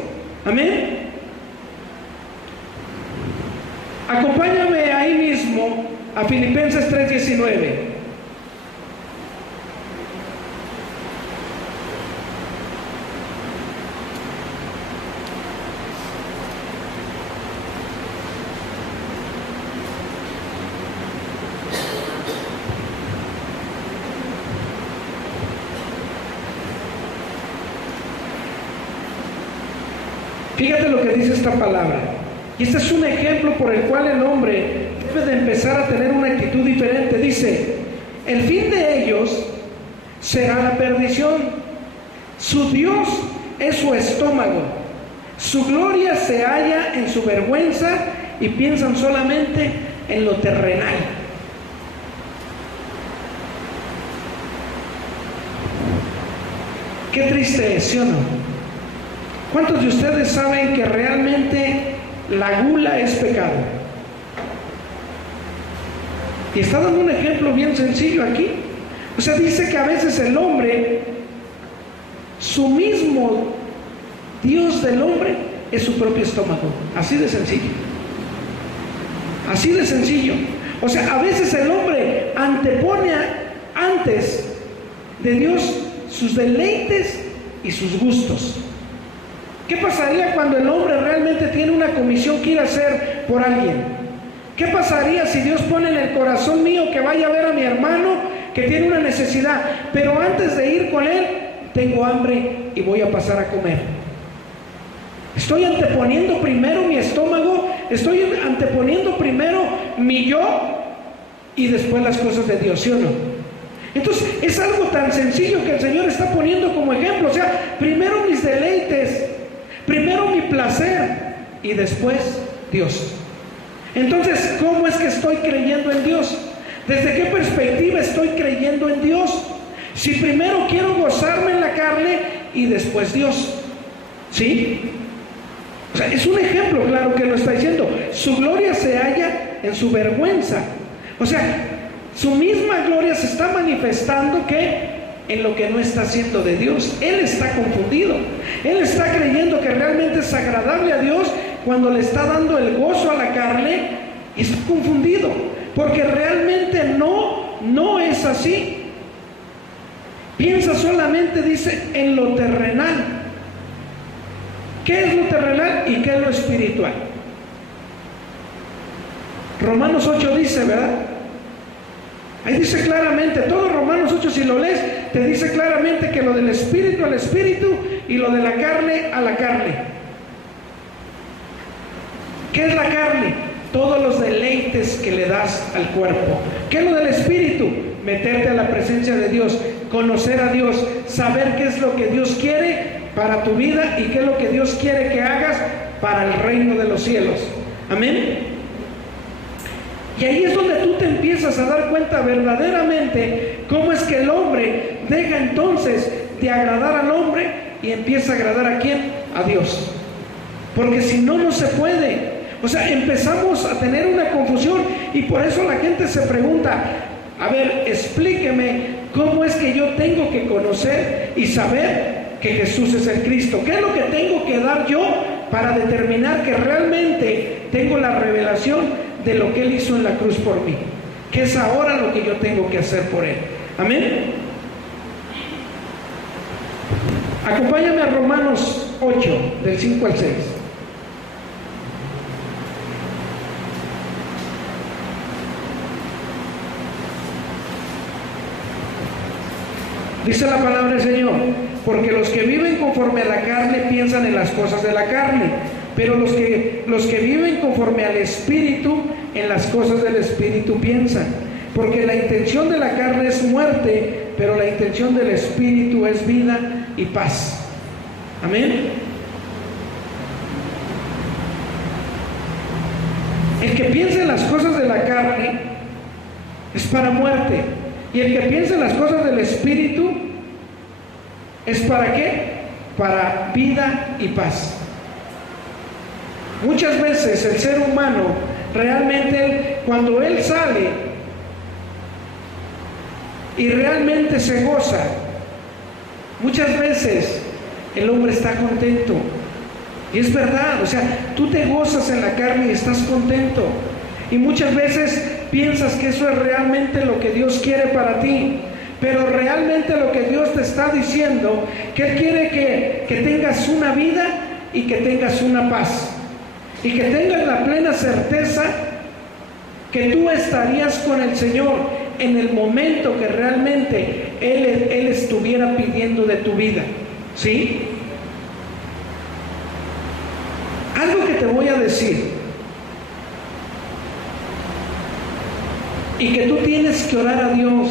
Amén. Acompáñame ahí mismo a Filipenses 3:19. Fíjate lo que dice esta palabra. Y este es un ejemplo por el cual el hombre debe de empezar a tener una actitud diferente. Dice: el fin de ellos será la perdición. Su Dios es su estómago. Su gloria se halla en su vergüenza y piensan solamente en lo terrenal. Qué triste es, ¿sí o no? ¿Cuántos de ustedes saben que realmente la gula es pecado? Y está dando un ejemplo bien sencillo aquí. O sea, dice que a veces el hombre, su mismo Dios del hombre es su propio estómago. Así de sencillo. Así de sencillo. O sea, a veces el hombre antepone antes de Dios sus deleites y sus gustos. ¿Qué pasaría cuando el hombre realmente tiene una comisión que ir a hacer por alguien? ¿Qué pasaría si Dios pone en el corazón mío que vaya a ver a mi hermano que tiene una necesidad, pero antes de ir con él, tengo hambre y voy a pasar a comer? Estoy anteponiendo primero mi estómago, estoy anteponiendo primero mi yo y después las cosas de Dios, ¿sí o no? Entonces es algo tan sencillo que el Señor está poniendo como ejemplo. O sea, primero mis deleites, primero mi placer y después Dios. Entonces, ¿cómo es que estoy creyendo en Dios? ¿Desde qué perspectiva estoy creyendo en Dios? Si primero quiero gozarme en la carne y después Dios, ¿sí? O sea, es un ejemplo claro que lo está diciendo. Su gloria se halla en su vergüenza. O sea, su misma gloria se está manifestando que en lo que no está haciendo de Dios. Él está confundido. Él está creyendo que realmente es agradable a Dios cuando le está dando el gozo a la carne y está confundido. Porque realmente no es así. Piensa solamente, dice, en lo terrenal. ¿Qué es lo terrenal y qué es lo espiritual? Romanos 8 dice, ¿verdad? Ahí dice claramente, todo Romanos 8 si lo lees, te dice claramente que lo del espíritu al espíritu y lo de la carne a la carne. ¿Qué es la carne? Todos los deleites que le das al cuerpo. ¿Qué es lo del espíritu? Meterte a la presencia de Dios, conocer a Dios, saber qué es lo que Dios quiere para tu vida y qué es lo que Dios quiere que hagas para el reino de los cielos. Amén. Y ahí es donde tú te empiezas a dar cuenta verdaderamente cómo es que el hombre deja entonces de agradar al hombre y empieza a agradar ¿a quién? A Dios. Porque si no, no se puede. O sea, empezamos a tener una confusión y por eso la gente se pregunta, a ver, explíqueme cómo es que yo tengo que conocer y saber que Jesús es el Cristo. ¿Qué es lo que tengo que dar yo para determinar que realmente tengo la revelación de lo que Él hizo en la cruz por mí? Que es ahora lo que yo tengo que hacer por Él. Amén. Acompáñame a Romanos 8, del 5 al 6. Dice la palabra del Señor: porque los que viven conforme a la carne piensan en las cosas de la carne, pero los que viven conforme al Espíritu, en las cosas del Espíritu piensan. Porque la intención de la carne es muerte, pero la intención del Espíritu es vida y paz. Amén. El que piensa en las cosas de la carne es para muerte, y el que piensa en las cosas del Espíritu es para ¿qué? Para vida y paz. Muchas veces el ser humano realmente, cuando él sale y realmente se goza, muchas veces el hombre está contento. Y es verdad, o sea, tú te gozas en la carne y estás contento. Y muchas veces piensas que eso es realmente lo que Dios quiere para ti. Pero realmente lo que Dios te está diciendo, que Él quiere que tengas una vida y que tengas una paz. Y que tengas la plena certeza que tú estarías con el Señor en el momento que realmente Él estuviera pidiendo de tu vida. ¿Sí? Algo que te voy a decir y que tú tienes que orar a Dios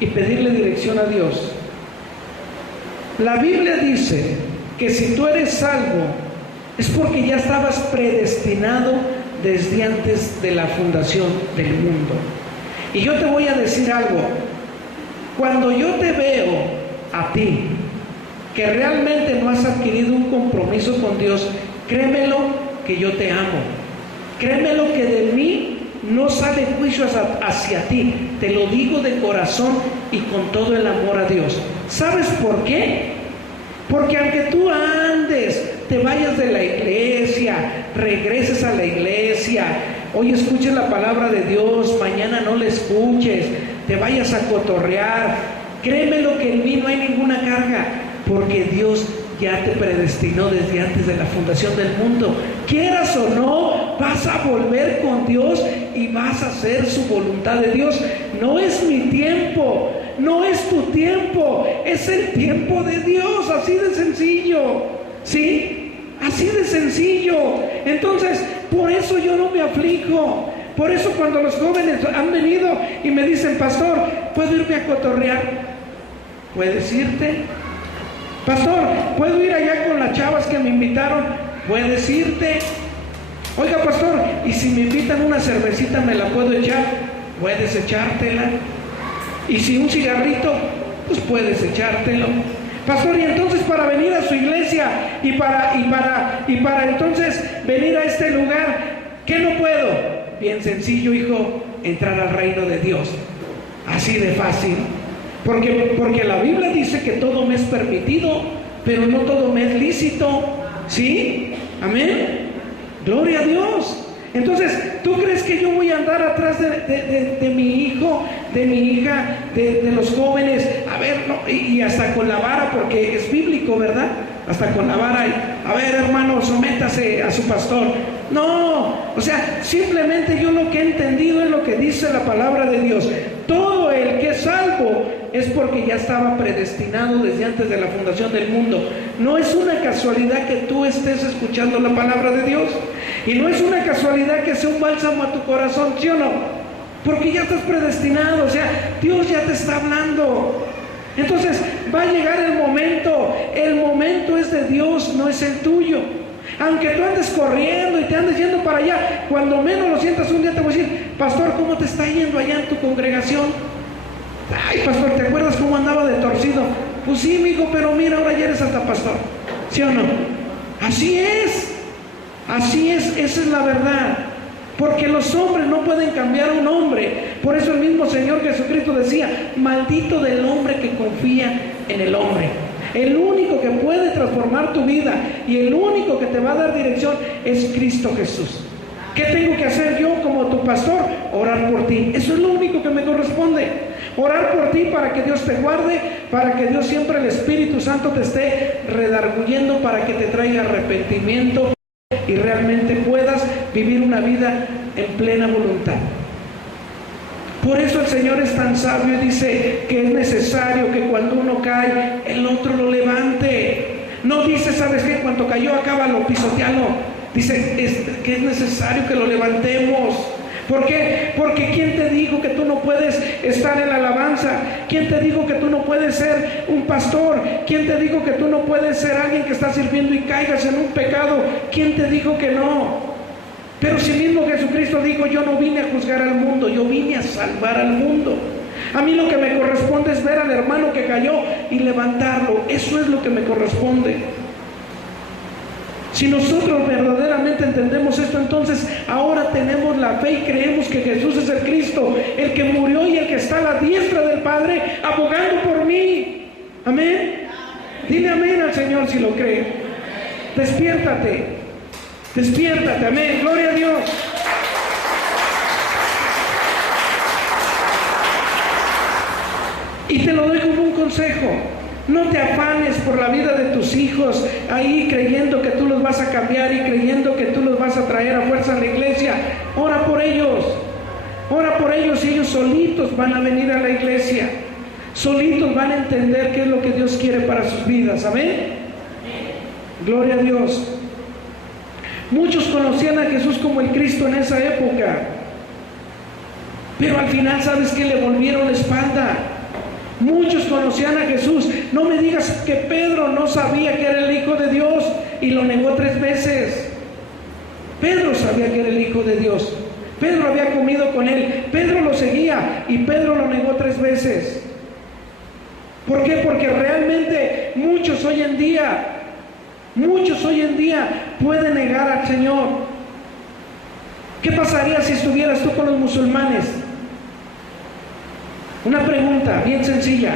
y pedirle dirección a Dios. La Biblia dice que si tú eres salvo es porque ya estabas predestinado desde antes de la fundación del mundo. Y yo te voy a decir algo: cuando yo te veo a ti que realmente no has adquirido un compromiso con Dios, créemelo que yo te amo. Créemelo que de mí no sale juicio hacia ti. Te lo digo de corazón y con todo el amor a Dios. ¿Sabes por qué? Porque aunque tú andes, te vayas de la iglesia, regreses a la iglesia, hoy escuches la palabra de Dios, mañana no la escuches, te vayas a cotorrear. Créeme lo que en mí no hay ninguna carga, porque Dios ya te predestinó desde antes de la fundación del mundo. Quieras o no, vas a volver con Dios y vas a hacer su voluntad de Dios. No es mi tiempo, no es tu tiempo, es el tiempo de Dios, así de sencillo, ¿sí? Así de sencillo. Entonces, por eso yo no me aflijo. Por eso cuando los jóvenes han venido y me dicen, pastor, ¿puedo irme a cotorrear? ¿Puedes irte? Pastor, ¿puedo ir allá con las chavas que me invitaron? ¿Puedes irte? Oiga, pastor, ¿y si me invitan una cervecita me la puedo echar? ¿Puedes echártela? ¿Y si un cigarrito? Pues puedes echártelo. Pastor, y entonces para venir a su iglesia y para entonces venir a este lugar, ¿qué no puedo? Bien sencillo, hijo, entrar al reino de Dios. Así de fácil. Porque la Biblia dice que todo me es permitido, pero no todo me es lícito. ¿Sí? Amén. Gloria a Dios. Entonces, ¿tú crees que yo voy a andar atrás de mi hijo, de mi hija, de los jóvenes? A ver, no, y hasta con la vara, porque es bíblico, ¿verdad? Hasta con la vara, a ver, hermano, sométase a su pastor. No, o sea, simplemente yo lo que he entendido es lo que dice la palabra de Dios. Todo el que es salvo es porque ya estaba predestinado desde antes de la fundación del mundo. No es una casualidad que tú estés escuchando la palabra de Dios. Y no es una casualidad que sea un bálsamo a tu corazón, ¿sí o no? Porque ya estás predestinado, o sea, Dios ya te está hablando. Entonces, va a llegar el momento es de Dios, no es el tuyo. Aunque tú andes corriendo y te andes yendo para allá, cuando menos lo sientas un día te voy a decir, pastor, ¿cómo te está yendo allá en tu congregación? Ay, pastor, ¿te acuerdas cómo andaba de torcido? Pues sí, mijo, pero mira, ahora ya eres hasta pastor. ¿Sí o no? Así es, esa es la verdad. Porque los hombres no pueden cambiar a un hombre. Por eso el mismo Señor Jesucristo decía, maldito del hombre que confía en el hombre. El único que puede transformar tu vida y el único que te va a dar dirección es Cristo Jesús. ¿Qué tengo que hacer yo como tu pastor? Orar por ti. Eso es lo único que me corresponde. Orar por ti para que Dios te guarde, para que Dios siempre, el Espíritu Santo, te esté redarguyendo para que te traiga arrepentimiento y realmente puedas vivir una vida en plena voluntad. Por eso el Señor es tan sabio y dice que es necesario que cuando uno cae, el otro lo levante. No dice, ¿sabes qué? Cuando cayó, acábalo, pisotealo. Dice que es necesario que lo levantemos. ¿Por qué? Porque ¿quién te dijo que tú no puedes estar en la alabanza? ¿Quién te dijo que tú no puedes ser un pastor? ¿Quién te dijo que tú no puedes ser alguien que está sirviendo y caigas en un pecado? ¿Quién te dijo que no? Pero si mismo Jesucristo dijo, yo no vine a juzgar al mundo, yo vine a salvar al mundo. A mí lo que me corresponde es ver al hermano que cayó y levantarlo. Eso es lo que me corresponde. Si nosotros verdaderamente entendemos esto, entonces ahora tenemos la fe y creemos que Jesús es el Cristo, el que murió y el que está a la diestra del Padre, abogando por mí. Amén. Dile amén al Señor si lo cree. Despiértate. Despiértate, amén, gloria a Dios. Y te lo doy como un consejo. No te afanes por la vida de tus hijos ahí creyendo que tú los vas a cambiar y creyendo que tú los vas a traer a fuerza a la iglesia. Ora por ellos y ellos solitos van a venir a la iglesia. Solitos van a entender qué es lo que Dios quiere para sus vidas, amén. Gloria a Dios. Muchos conocían a Jesús como el Cristo en esa época, pero al final, ¿sabes qué? Le volvieron la espalda. Muchos conocían a Jesús. No me digas que Pedro no sabía que era el Hijo de Dios y lo negó 3 veces. Pedro sabía que era el Hijo de Dios. Pedro había comido con él. Pedro lo seguía y Pedro lo negó 3 veces. ¿Por qué? Porque realmente muchos hoy en día pueden negar al Señor. ¿Qué pasaría si estuvieras tú con los musulmanes? Una pregunta bien sencilla.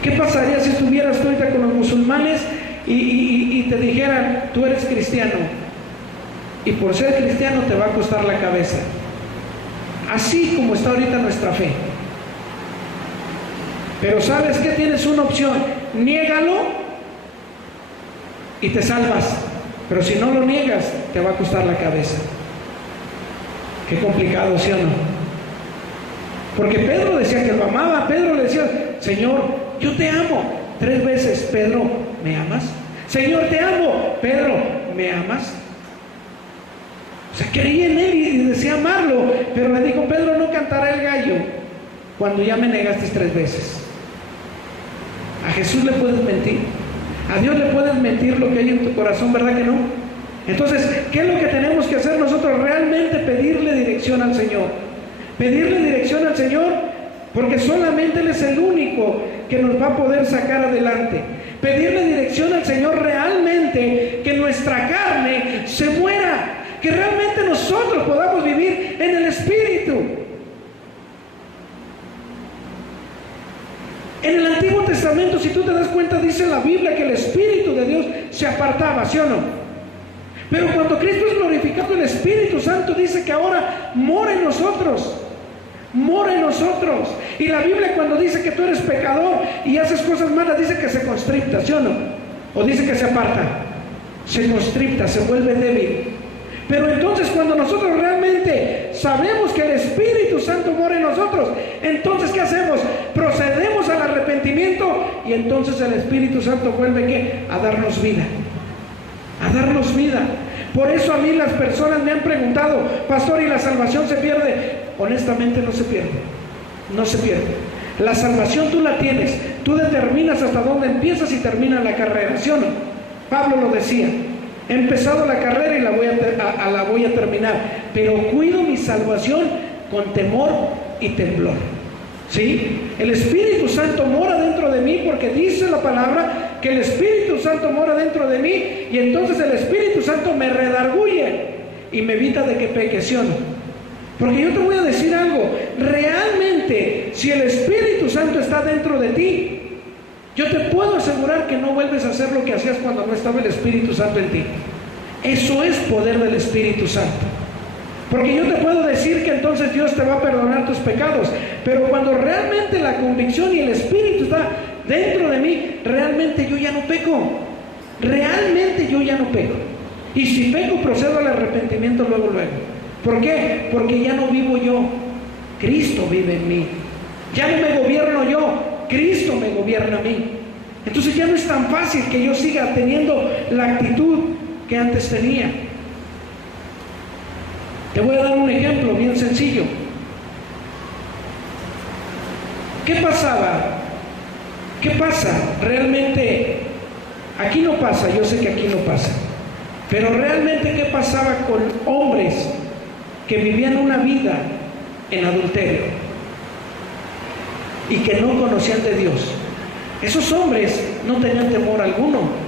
¿Qué pasaría si estuvieras tú ahorita con los musulmanes y te dijeran, tú eres cristiano y por ser cristiano te va a costar la cabeza? así como está ahorita nuestra fe. Pero ¿sabes qué? Tienes una opción: niégalo y te salvas. Pero si no lo niegas, te va a costar la cabeza. Qué complicado, ¿sí o no? Porque Pedro decía que lo amaba. Pedro le decía: Señor, yo te amo. 3 veces: Pedro, ¿me amas? Señor, te amo. Pedro, ¿me amas? O sea, creía en él y decía amarlo. Pero le dijo: Pedro, no cantará el gallo cuando ya me negaste 3 veces. A Jesús le puedes mentir, a Dios le puedes mentir lo que hay en tu corazón, ¿verdad que no? Entonces, ¿qué es lo que tenemos que hacer nosotros? Realmente pedirle dirección al Señor. Pedirle dirección al Señor, porque solamente Él es el único que nos va a poder sacar adelante. Pedirle dirección al Señor realmente, que nuestra carne se muera, que realmente nosotros podamos vivir en el Espíritu. En el Antiguo Testamento, si tú te das cuenta, dice la Biblia que el Espíritu de Dios se apartaba, ¿sí o no? Pero cuando Cristo es glorificado, el Espíritu Santo dice que ahora mora en nosotros. Mora en nosotros. Y la Biblia, cuando dice que tú eres pecador y haces cosas malas, dice que se constricta, ¿sí o no? O dice que se aparta. Se constricta, se vuelve débil. Pero entonces, cuando nosotros realmente sabemos que el Espíritu Santo mora en nosotros, entonces ¿qué hacemos? Procedemos al arrepentimiento, y entonces el Espíritu Santo vuelve ¿qué? A darnos vida. A darnos vida. Por eso a mí las personas me han preguntado: pastor, ¿y la salvación se pierde? Honestamente no se pierde. No se pierde. La salvación tú la tienes. Tú determinas hasta dónde empiezas y termina la carrera, ¿sí o no? Pablo lo decía: he empezado la carrera y la voy a terminar, pero cuido mi salvación con temor y temblor. ¿Sí? El Espíritu Santo mora dentro de mí, porque dice la palabra que el Espíritu Santo mora dentro de mí, y entonces el Espíritu Santo me redarguye y me evita de que peque, ¿sí o no? Porque yo te voy a decir algo: realmente, si el Espíritu Santo está dentro de ti, yo te puedo asegurar que no vuelves a hacer lo que hacías cuando no estaba el Espíritu Santo en ti. Eso es poder del Espíritu Santo. Porque yo te puedo decir que entonces Dios te va a perdonar tus pecados, pero cuando realmente la convicción y el Espíritu está dentro de mí, realmente yo ya no peco. Realmente yo ya no peco. Y si peco, procedo al arrepentimiento luego. ¿Por qué? Porque ya no vivo yo, Cristo vive en mí. Ya no me gobierno yo, Cristo me gobierna a mí. Entonces ya no es tan fácil que yo siga teniendo la actitud que antes tenía. Te voy a dar un ejemplo bien sencillo. ¿Qué pasaba? ¿Qué pasa? Realmente, aquí no pasa, yo sé que aquí no pasa, pero realmente ¿qué pasaba con hombres que vivían una vida en adulterio y que no conocían de Dios? Esos hombres no tenían temor alguno.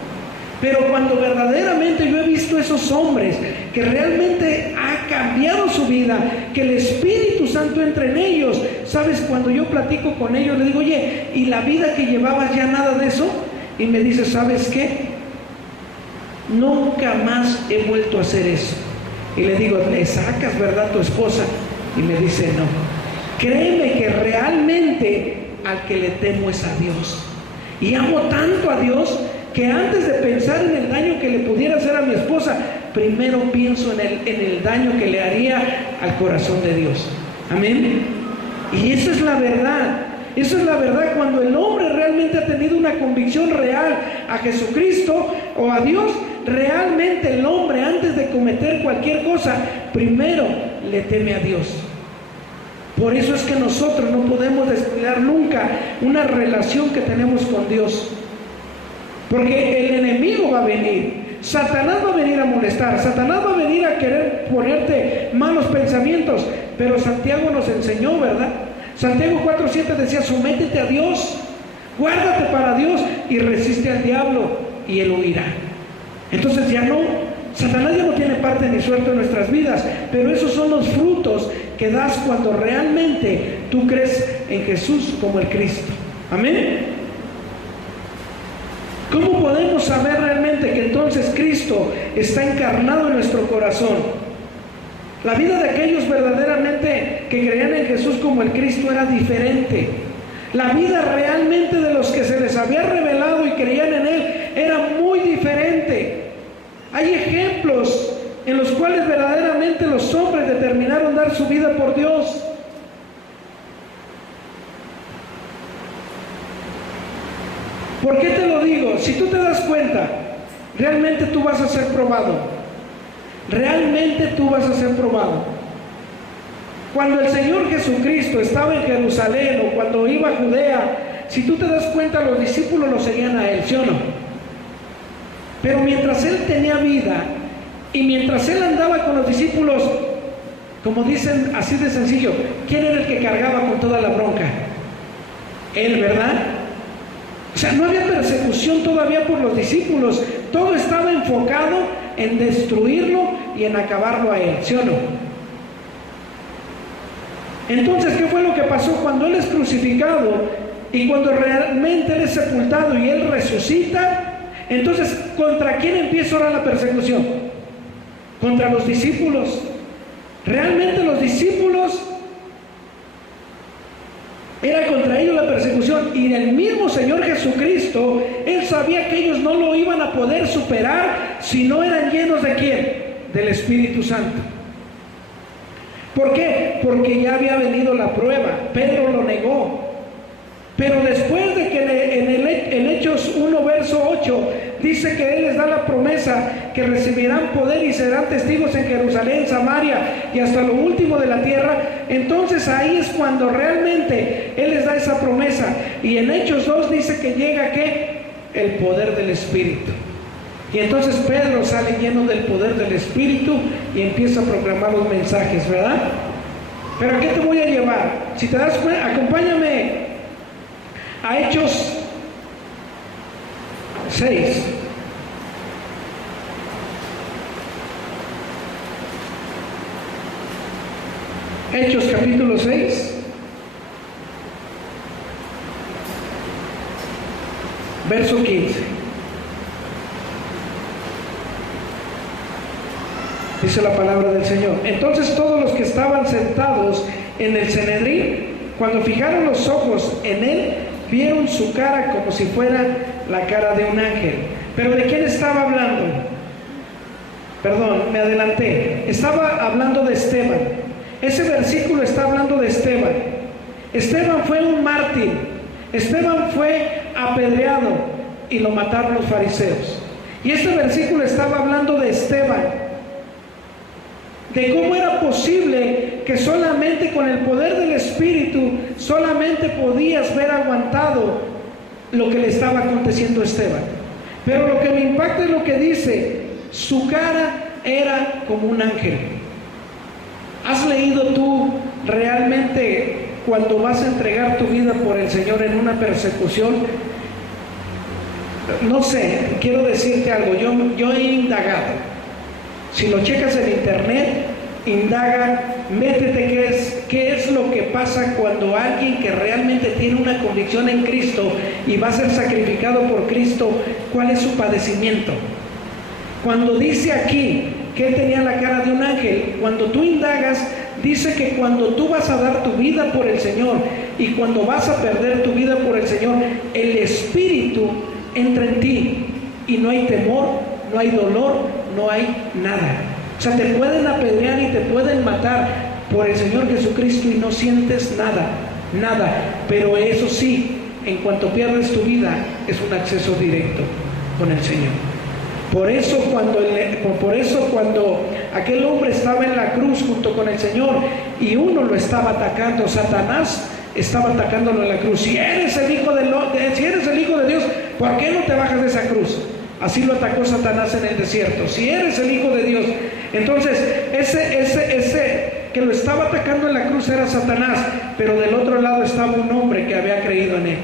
Pero cuando verdaderamente yo he visto esos hombres que realmente ha cambiado su vida, que el Espíritu Santo entra en ellos, ¿sabes? Cuando yo platico con ellos, le digo: oye, ¿y la vida que llevabas ya nada de eso? Y me dice: ¿sabes qué? Nunca más he vuelto a hacer eso. Y le digo: ¿le sacas, verdad, tu esposa? Y me dice: no. Créeme que realmente al que le temo es a Dios. Y amo tanto a Dios que antes de pensar en el daño que le pudiera hacer a mi esposa, primero pienso en el daño que le haría al corazón de Dios. Amén. Y esa es la verdad. Esa es la verdad. Cuando el hombre realmente ha tenido una convicción real a Jesucristo o a Dios, realmente el hombre, antes de cometer cualquier cosa, primero le teme a Dios. Por eso es que nosotros no podemos descuidar nunca una relación que tenemos con Dios. Porque el enemigo va a venir, Satanás va a venir a molestar, Satanás va a venir a querer ponerte malos pensamientos. Pero Santiago nos enseñó, ¿verdad? Santiago 4:7 decía: sométete a Dios, guárdate para Dios y resiste al diablo y él huirá. Entonces ya no, Satanás ya no tiene parte ni suerte en nuestras vidas, pero esos son los frutos que das cuando realmente tú crees en Jesús como el Cristo. Amén. ¿Cómo podemos saber realmente que entonces Cristo está encarnado en nuestro corazón? La vida de aquellos verdaderamente que creían en Jesús como el Cristo era diferente. La vida realmente de los que se les había revelado y creían en Él era muy diferente. Hay ejemplos en los cuales verdaderamente los hombres determinaron dar su vida por Dios. ¿Por qué te lo digo? Si tú te das cuenta, realmente tú vas a ser probado. Realmente tú vas a ser probado. Cuando el Señor Jesucristo estaba en Jerusalén o cuando iba a Judea, si tú te das cuenta, los discípulos lo seguían a Él, ¿sí o no? Pero mientras Él tenía vida y mientras Él andaba con los discípulos, como dicen así de sencillo, ¿quién era el que cargaba con toda la bronca? Él, ¿verdad? O sea, no había persecución todavía por los discípulos. Todo estaba enfocado en destruirlo y en acabarlo a Él, ¿sí o no? Entonces, ¿qué fue lo que pasó cuando Él es crucificado y cuando realmente Él es sepultado y Él resucita? Entonces, ¿contra quién empieza ahora la persecución? Contra los discípulos. Realmente los discípulos, era contra ellos la persecución, y el mismo Señor Jesucristo, Él sabía que ellos no lo iban a poder superar si no eran llenos ¿de quién? Del Espíritu Santo. ¿Por qué? Porque ya había venido la prueba. Pedro lo negó. Pero después de que en Hechos 1 verso 8 dice que Él les da la promesa que recibirán poder y serán testigos en Jerusalén, Samaria y hasta lo último de la tierra, entonces ahí es cuando realmente Él les da esa promesa. Y en Hechos 2 dice que llega ¿qué? El poder del Espíritu. Y entonces Pedro sale lleno del poder del Espíritu y empieza a proclamar los mensajes, ¿verdad? Pero ¿a qué te voy a llevar? Si te das cuenta, acompáñame a Hechos 6. Hechos capítulo 6. Verso 15. Dice la palabra del Señor. Entonces todos los que estaban sentados en el Sanedrín, cuando fijaron los ojos en Él, vieron su cara como si fuera la cara de un ángel. ¿Pero de quién estaba hablando? Perdón, me adelanté. Estaba hablando de Esteban. Ese versículo está hablando de Esteban. Esteban fue un mártir. Esteban fue apedreado y lo mataron los fariseos. Y este versículo estaba hablando de Esteban, de cómo era posible que solamente con el poder del Espíritu solamente podías ver aguantado lo que le estaba aconteciendo a Esteban. Pero lo que me impacta es lo que dice: su cara era como un ángel. ¿Has leído tú realmente cuando vas a entregar tu vida por el Señor en una persecución? No sé, quiero decirte algo, yo he indagado. Si lo checas en internet, indaga, métete qué es lo que pasa cuando alguien que realmente tiene una convicción en Cristo y va a ser sacrificado por Cristo, ¿cuál es su padecimiento? Cuando dice aquí que él tenía la cara de un ángel, cuando tú indagas, dice que cuando tú vas a dar tu vida por el Señor y cuando vas a perder tu vida por el Señor, el Espíritu entra en ti y no hay temor, no hay dolor, no hay nada. O sea, te pueden apedrear y te pueden matar por el Señor Jesucristo y no sientes nada. Pero eso sí, en cuanto pierdes tu vida, es un acceso directo con el Señor. Por eso cuando aquel hombre estaba en la cruz junto con el Señor y uno lo estaba atacando, Satanás estaba atacándolo en la cruz. Si eres el Hijo de Dios, ¿por qué no te bajas de esa cruz? Así lo atacó Satanás en el desierto. Si eres el Hijo de Dios. Entonces, ese que lo estaba atacando en la cruz era Satanás, pero del otro lado estaba un hombre que había creído en Él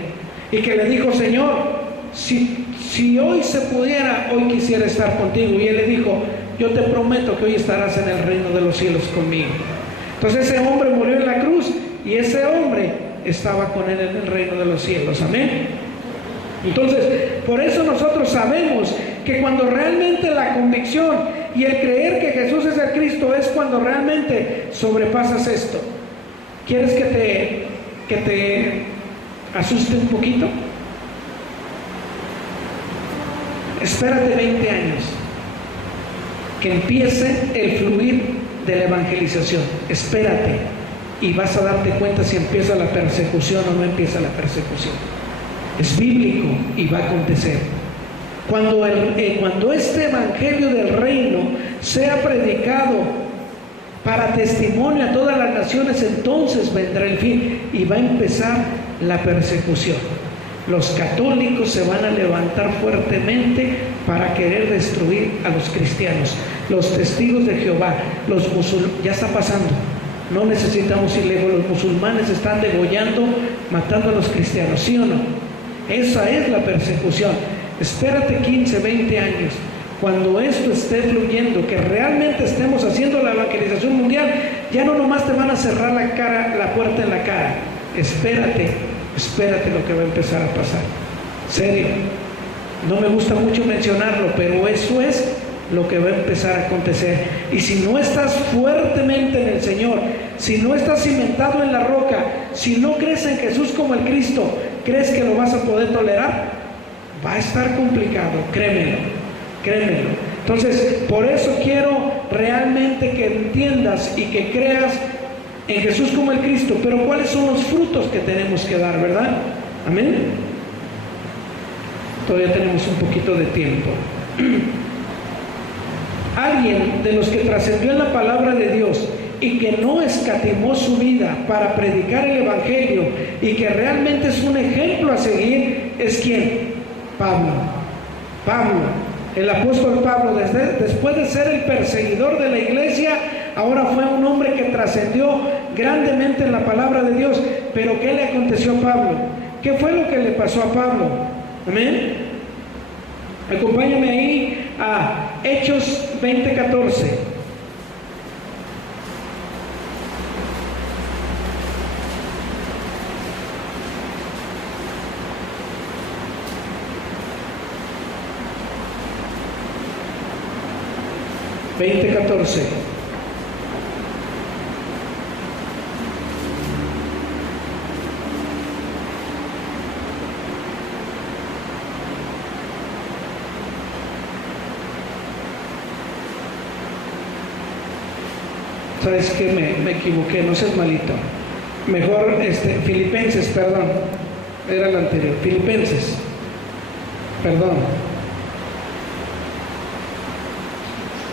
y que le dijo: Señor, si hoy se pudiera, hoy quisiera estar contigo. Y Él le dijo: yo te prometo que hoy estarás en el reino de los cielos conmigo. Entonces ese hombre murió en la cruz y ese hombre estaba con Él en el reino de los cielos. Amén. Entonces, por eso nosotros sabemos que cuando realmente la convicción y el creer que Jesús es el Cristo Cristo es cuando realmente sobrepasas esto. ¿Quieres que te asuste un poquito? Espérate 20 años que empiece el fluir de la evangelización. Espérate y vas a darte cuenta si empieza la persecución o no empieza la persecución. Es bíblico y va a acontecer. Cuando este evangelio del reino sea predicado para testimonio a todas las naciones, entonces vendrá el fin y va a empezar la persecución. Los católicos se van a levantar fuertemente para querer destruir a los cristianos. Los testigos de Jehová, los musulmanes, ya está pasando. No necesitamos ir lejos. Los musulmanes están degollando, matando a los cristianos, ¿sí o no? Esa es la persecución. Espérate 15, 20 años. Cuando esto esté fluyendo, que realmente estemos haciendo la evangelización mundial, ya no nomás te van a cerrar la puerta en la cara. Espérate lo que va a empezar a pasar. Serio, no me gusta mucho mencionarlo, pero eso es lo que va a empezar a acontecer. Y si no estás fuertemente en el Señor, si no estás cimentado en la roca, si no crees en Jesús como el Cristo, ¿crees que lo vas a poder tolerar? Va a estar complicado, créemelo. Entonces, por eso quiero realmente que entiendas y que creas en Jesús como el Cristo. Pero ¿cuáles son los frutos que tenemos que dar, verdad? Amén. Todavía tenemos un poquito de tiempo. Alguien de los que trascendió en la palabra de Dios y que no escatimó su vida para predicar el evangelio y que realmente es un ejemplo a seguir, ¿es quién? Pablo, el apóstol Pablo, después de ser el perseguidor de la iglesia, ahora fue un hombre que trascendió grandemente en la palabra de Dios. Pero ¿qué le aconteció a Pablo? ¿Qué fue lo que le pasó a Pablo? Amén. Acompáñame ahí a Hechos 20:14. ¿Sabes qué? Me equivoqué, no seas malito. Mejor, Filipenses, perdón. Era el anterior. Filipenses. Perdón.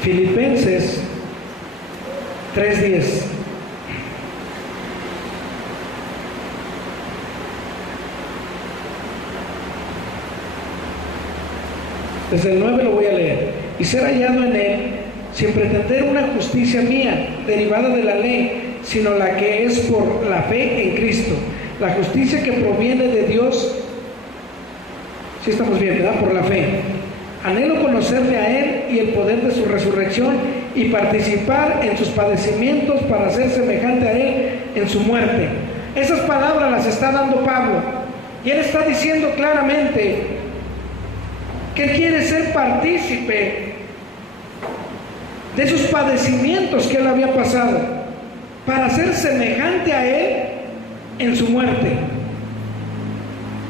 Filipenses 3:10. Desde el 9 lo voy a leer. Y ser hallado en él, sin pretender una justicia mía, derivada de la ley, sino la que es por la fe en Cristo. La justicia que proviene de Dios. Sí estamos bien, ¿verdad? Por la fe. Anhelo conocerle a Él y el poder de su resurrección y participar en sus padecimientos para ser semejante a Él en su muerte. Esas palabras las está dando Pablo. Y él está diciendo claramente que él quiere ser partícipe de esos padecimientos que él había pasado para ser semejante a Él en su muerte.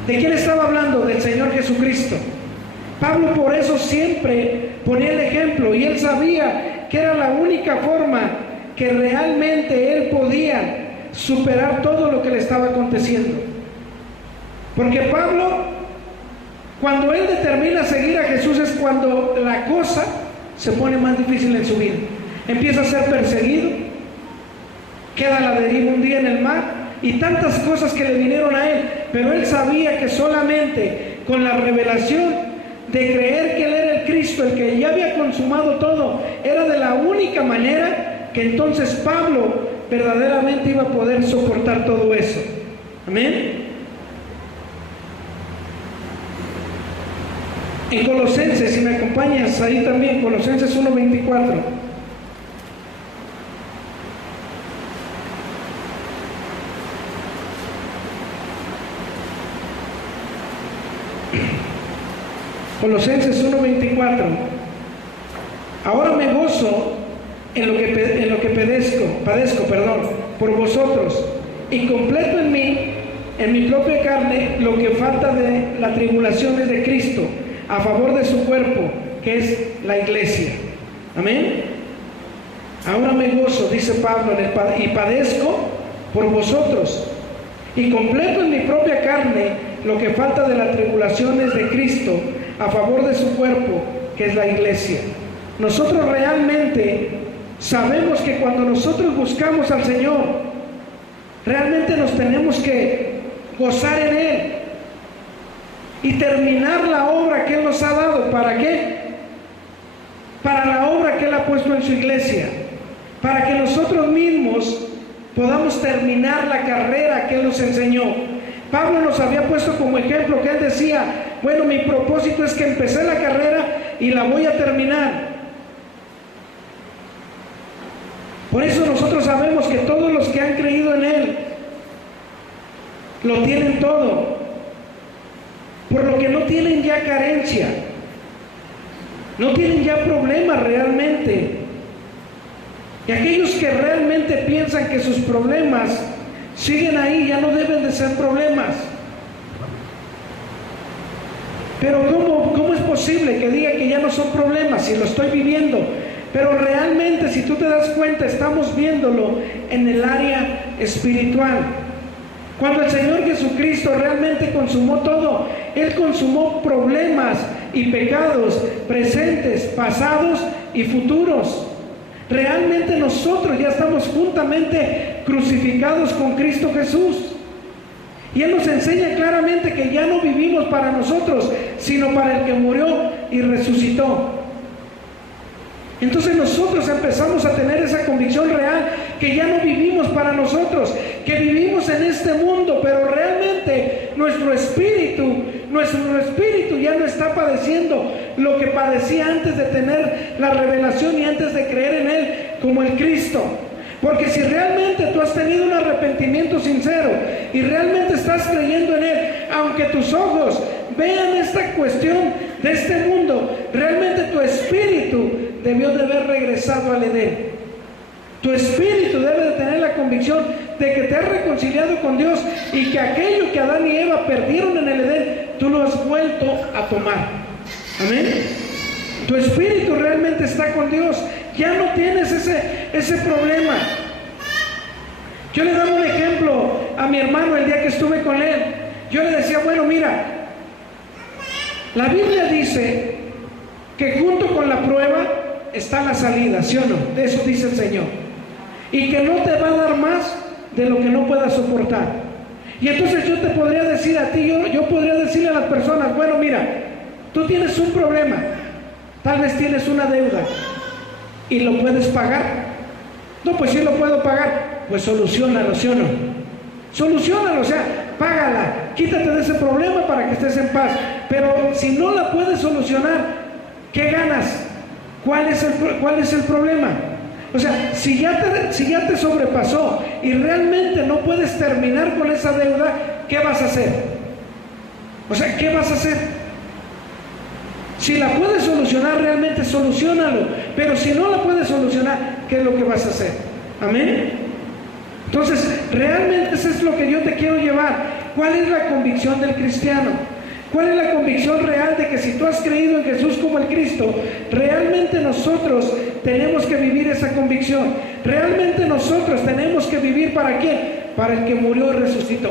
¿De quién estaba hablando? Del Señor Jesucristo. Pablo por eso siempre ponía el ejemplo, y él sabía que era la única forma que realmente él podía superar todo lo que le estaba aconteciendo. Porque Pablo, cuando él determina seguir a Jesús, es cuando la cosa se pone más difícil en su vida. Empieza a ser perseguido, queda a la deriva un día en el mar, y tantas cosas que le vinieron a él. Pero él sabía que solamente con la revelación de creer que Él era el Cristo, el que ya había consumado todo, era de la única manera que entonces Pablo verdaderamente iba a poder soportar todo eso. Amén. En Colosenses, si me acompañas ahí también, Colosenses 1:24. Colosenses 1:24. Ahora me gozo en que padezco, por vosotros, y completo en mí, en mi propia carne, lo que falta de las tribulaciones de Cristo, a favor de su cuerpo, que es la iglesia. Amén. Ahora me gozo, dice Pablo, y padezco por vosotros, y completo en mi propia carne lo que falta de las tribulaciones de Cristo, a favor de su cuerpo, que es la iglesia. Nosotros realmente sabemos que cuando nosotros buscamos al Señor, realmente nos tenemos que gozar en Él y terminar la obra que Él nos ha dado. ¿Para qué? Para la obra que Él ha puesto en su iglesia, para que nosotros mismos podamos terminar la carrera que Él nos enseñó. Pablo nos había puesto como ejemplo que él decía, bueno, mi propósito es que empecé la carrera y la voy a terminar. Por eso nosotros sabemos que todos los que han creído en Él lo tienen todo, por lo que no tienen ya carencia, no tienen ya problemas realmente. Y aquellos que realmente piensan que sus problemas siguen ahí, ya no deben de ser problemas. Pero ¿cómo es posible que diga que ya no son problemas si lo estoy viviendo? Pero realmente, si tú te das cuenta, estamos viéndolo en el área espiritual. Cuando el Señor Jesucristo realmente consumó todo, Él consumó problemas y pecados presentes, pasados y futuros. Realmente nosotros ya estamos juntamente crucificados con Cristo Jesús. Y Él nos enseña claramente que ya no vivimos para nosotros, sino para el que murió y resucitó. Entonces nosotros empezamos a tener esa convicción real que ya no vivimos para nosotros, que vivimos en este mundo, pero realmente nuestro espíritu ya no está padeciendo lo que padecía antes de tener la revelación y antes de creer en Él como el Cristo. Porque si realmente tú has tenido un arrepentimiento sincero y realmente estás creyendo en Él, aunque tus ojos vean esta cuestión de este mundo, realmente tu espíritu debió de haber regresado al Edén. Tu espíritu debe de tener la convicción de que te has reconciliado con Dios y que aquello que Adán y Eva perdieron en el Edén, tú lo has vuelto a tomar. Amén. Tu espíritu realmente está con Dios. Ya no tienes ese problema. Yo le daba un ejemplo a mi hermano el día que estuve con él. Yo le decía, bueno, mira, la Biblia dice que junto con la prueba está la salida, ¿sí o no? De eso dice el Señor. Y que no te va a dar más de lo que no puedas soportar. Y entonces yo te podría decir a ti, yo podría decirle a las personas, bueno, mira, tú tienes un problema, tal vez tienes una deuda y lo puedes pagar. No, pues sí lo puedo pagar. Pues solucionalo, ¿sí o no? Solucionalo, o sea, págala, quítate de ese problema para que estés en paz. Pero si no la puedes solucionar, ¿qué ganas? ¿Cuál es el problema? O sea, si ya te sobrepasó y realmente no puedes terminar con esa deuda, ¿qué vas a hacer? O sea, ¿qué vas a hacer? Si la puedes solucionar, realmente solucionalo. Pero si no la puedes solucionar, ¿qué es lo que vas a hacer? Amén. Entonces, realmente eso es lo que yo te quiero llevar. ¿Cuál es la convicción del cristiano? ¿Cuál es la convicción real de que si tú has creído en Jesús como el Cristo, realmente nosotros tenemos que vivir esa convicción? Realmente nosotros tenemos que vivir ¿para quién? Para el que murió y resucitó.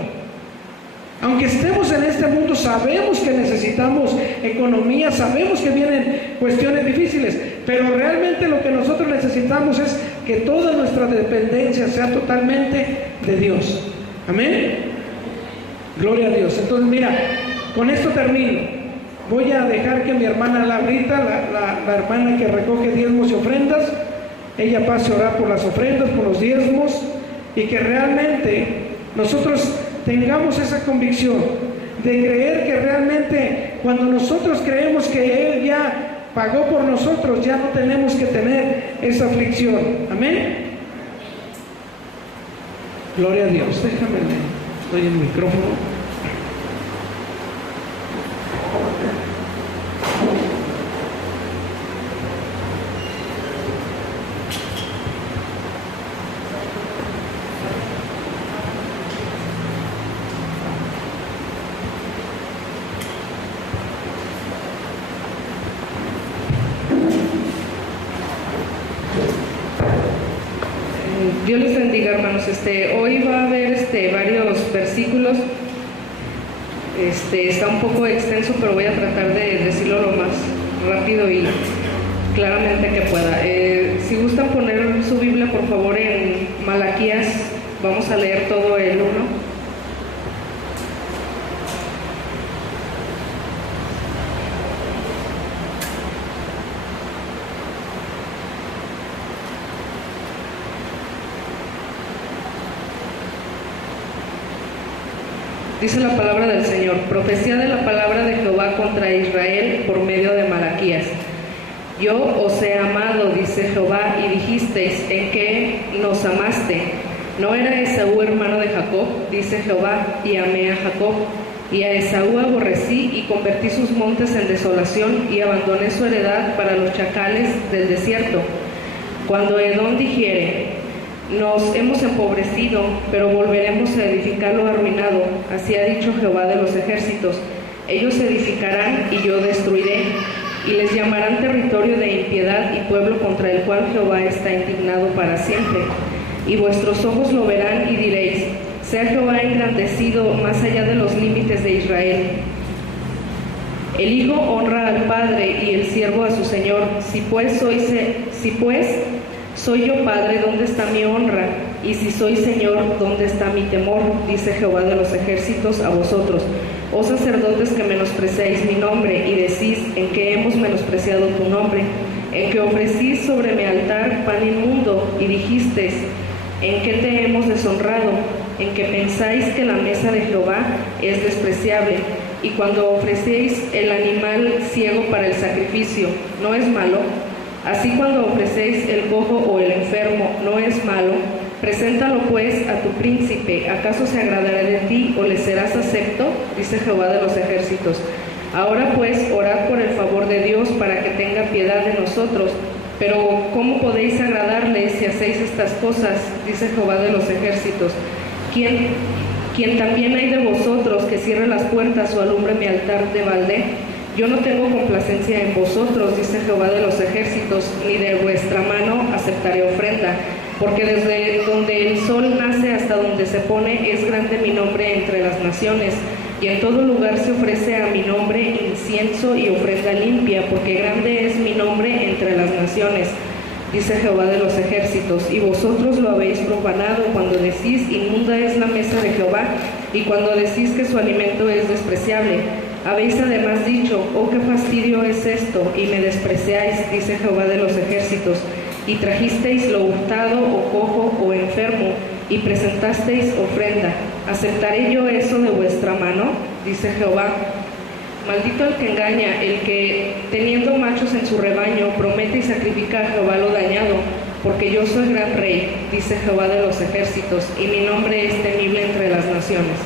Aunque estemos en este mundo, sabemos que necesitamos economía, sabemos que vienen cuestiones difíciles, pero realmente lo que nosotros necesitamos es que toda nuestra dependencia sea totalmente de Dios. Amén. Gloria a Dios. Entonces, mira, con esto termino. Voy a dejar que mi hermana Laurita, la hermana que recoge diezmos y ofrendas, ella pase a orar por las ofrendas, por los diezmos, y que realmente nosotros tengamos esa convicción de creer que realmente cuando nosotros creemos que Él ya pagó por nosotros, ya no tenemos que tener esa aflicción. Amén. Gloria a Dios. Déjame, doy el micrófono. Dios les bendiga, hermanos. Hoy va a haber varios versículos. Está un poco extenso, pero voy a tratar de decirlo lo más rápido y claramente que pueda. Si gustan poner su Biblia, por favor, en Malaquías, vamos a leer todo el 1. Dice la palabra del Señor: profecía de la palabra de Jehová contra Israel por medio de Malaquías. Yo os he amado, dice Jehová, y dijisteis: ¿en qué nos amaste? ¿No era Esaú hermano de Jacob? Dice Jehová, y amé a Jacob. Y a Esaú aborrecí, y convertí sus montes en desolación, y abandoné su heredad para los chacales del desierto. Cuando Edom dijere: nos hemos empobrecido, pero volveremos a edificar lo arruinado, así ha dicho Jehová de los ejércitos. Ellos edificarán y yo destruiré, y les llamarán territorio de impiedad y pueblo contra el cual Jehová está indignado para siempre. Y vuestros ojos lo verán y diréis: sea Jehová engrandecido más allá de los límites de Israel. El hijo honra al padre y el siervo a su señor. Si pues soy yo padre, ¿dónde está mi honra? Y si soy señor, ¿dónde está mi temor? Dice Jehová de los ejércitos a vosotros, oh sacerdotes que menospreciáis mi nombre, y decís: ¿en qué hemos menospreciado tu nombre? En que ofrecís sobre mi altar pan inmundo, y dijisteis: ¿en qué te hemos deshonrado? En que pensáis que la mesa de Jehová es despreciable, y cuando ofrecéis el animal ciego para el sacrificio, ¿no es malo? Así cuando ofrecéis el cojo o el enfermo, ¿no es malo? Preséntalo pues a tu príncipe. ¿Acaso se agradará de ti o le serás acepto? Dice Jehová de los ejércitos. Ahora pues, orad por el favor de Dios para que tenga piedad de nosotros. Pero ¿cómo podéis agradarle si hacéis estas cosas? Dice Jehová de los ejércitos. ¿Quién también hay de vosotros que cierre las puertas o alumbre mi altar de balde? Yo no tengo complacencia en vosotros, dice Jehová de los ejércitos, ni de vuestra mano aceptaré ofrenda, porque desde donde el sol nace hasta donde se pone es grande mi nombre entre las naciones, y en todo lugar se ofrece a mi nombre incienso y ofrenda limpia, porque grande es mi nombre entre las naciones, dice Jehová de los ejércitos. Y vosotros lo habéis profanado cuando decís: inmunda es la mesa de Jehová, y cuando decís que su alimento es despreciable. Habéis además dicho: oh, qué fastidio es esto, y me despreciáis, dice Jehová de los ejércitos, y trajisteis lo hurtado, o cojo, o enfermo, y presentasteis ofrenda. ¿Aceptaré yo eso de vuestra mano? Dice Jehová. Maldito el que engaña, el que, teniendo machos en su rebaño, promete y sacrifica a Jehová lo dañado, porque yo soy gran rey, dice Jehová de los ejércitos, y mi nombre es temible entre las naciones.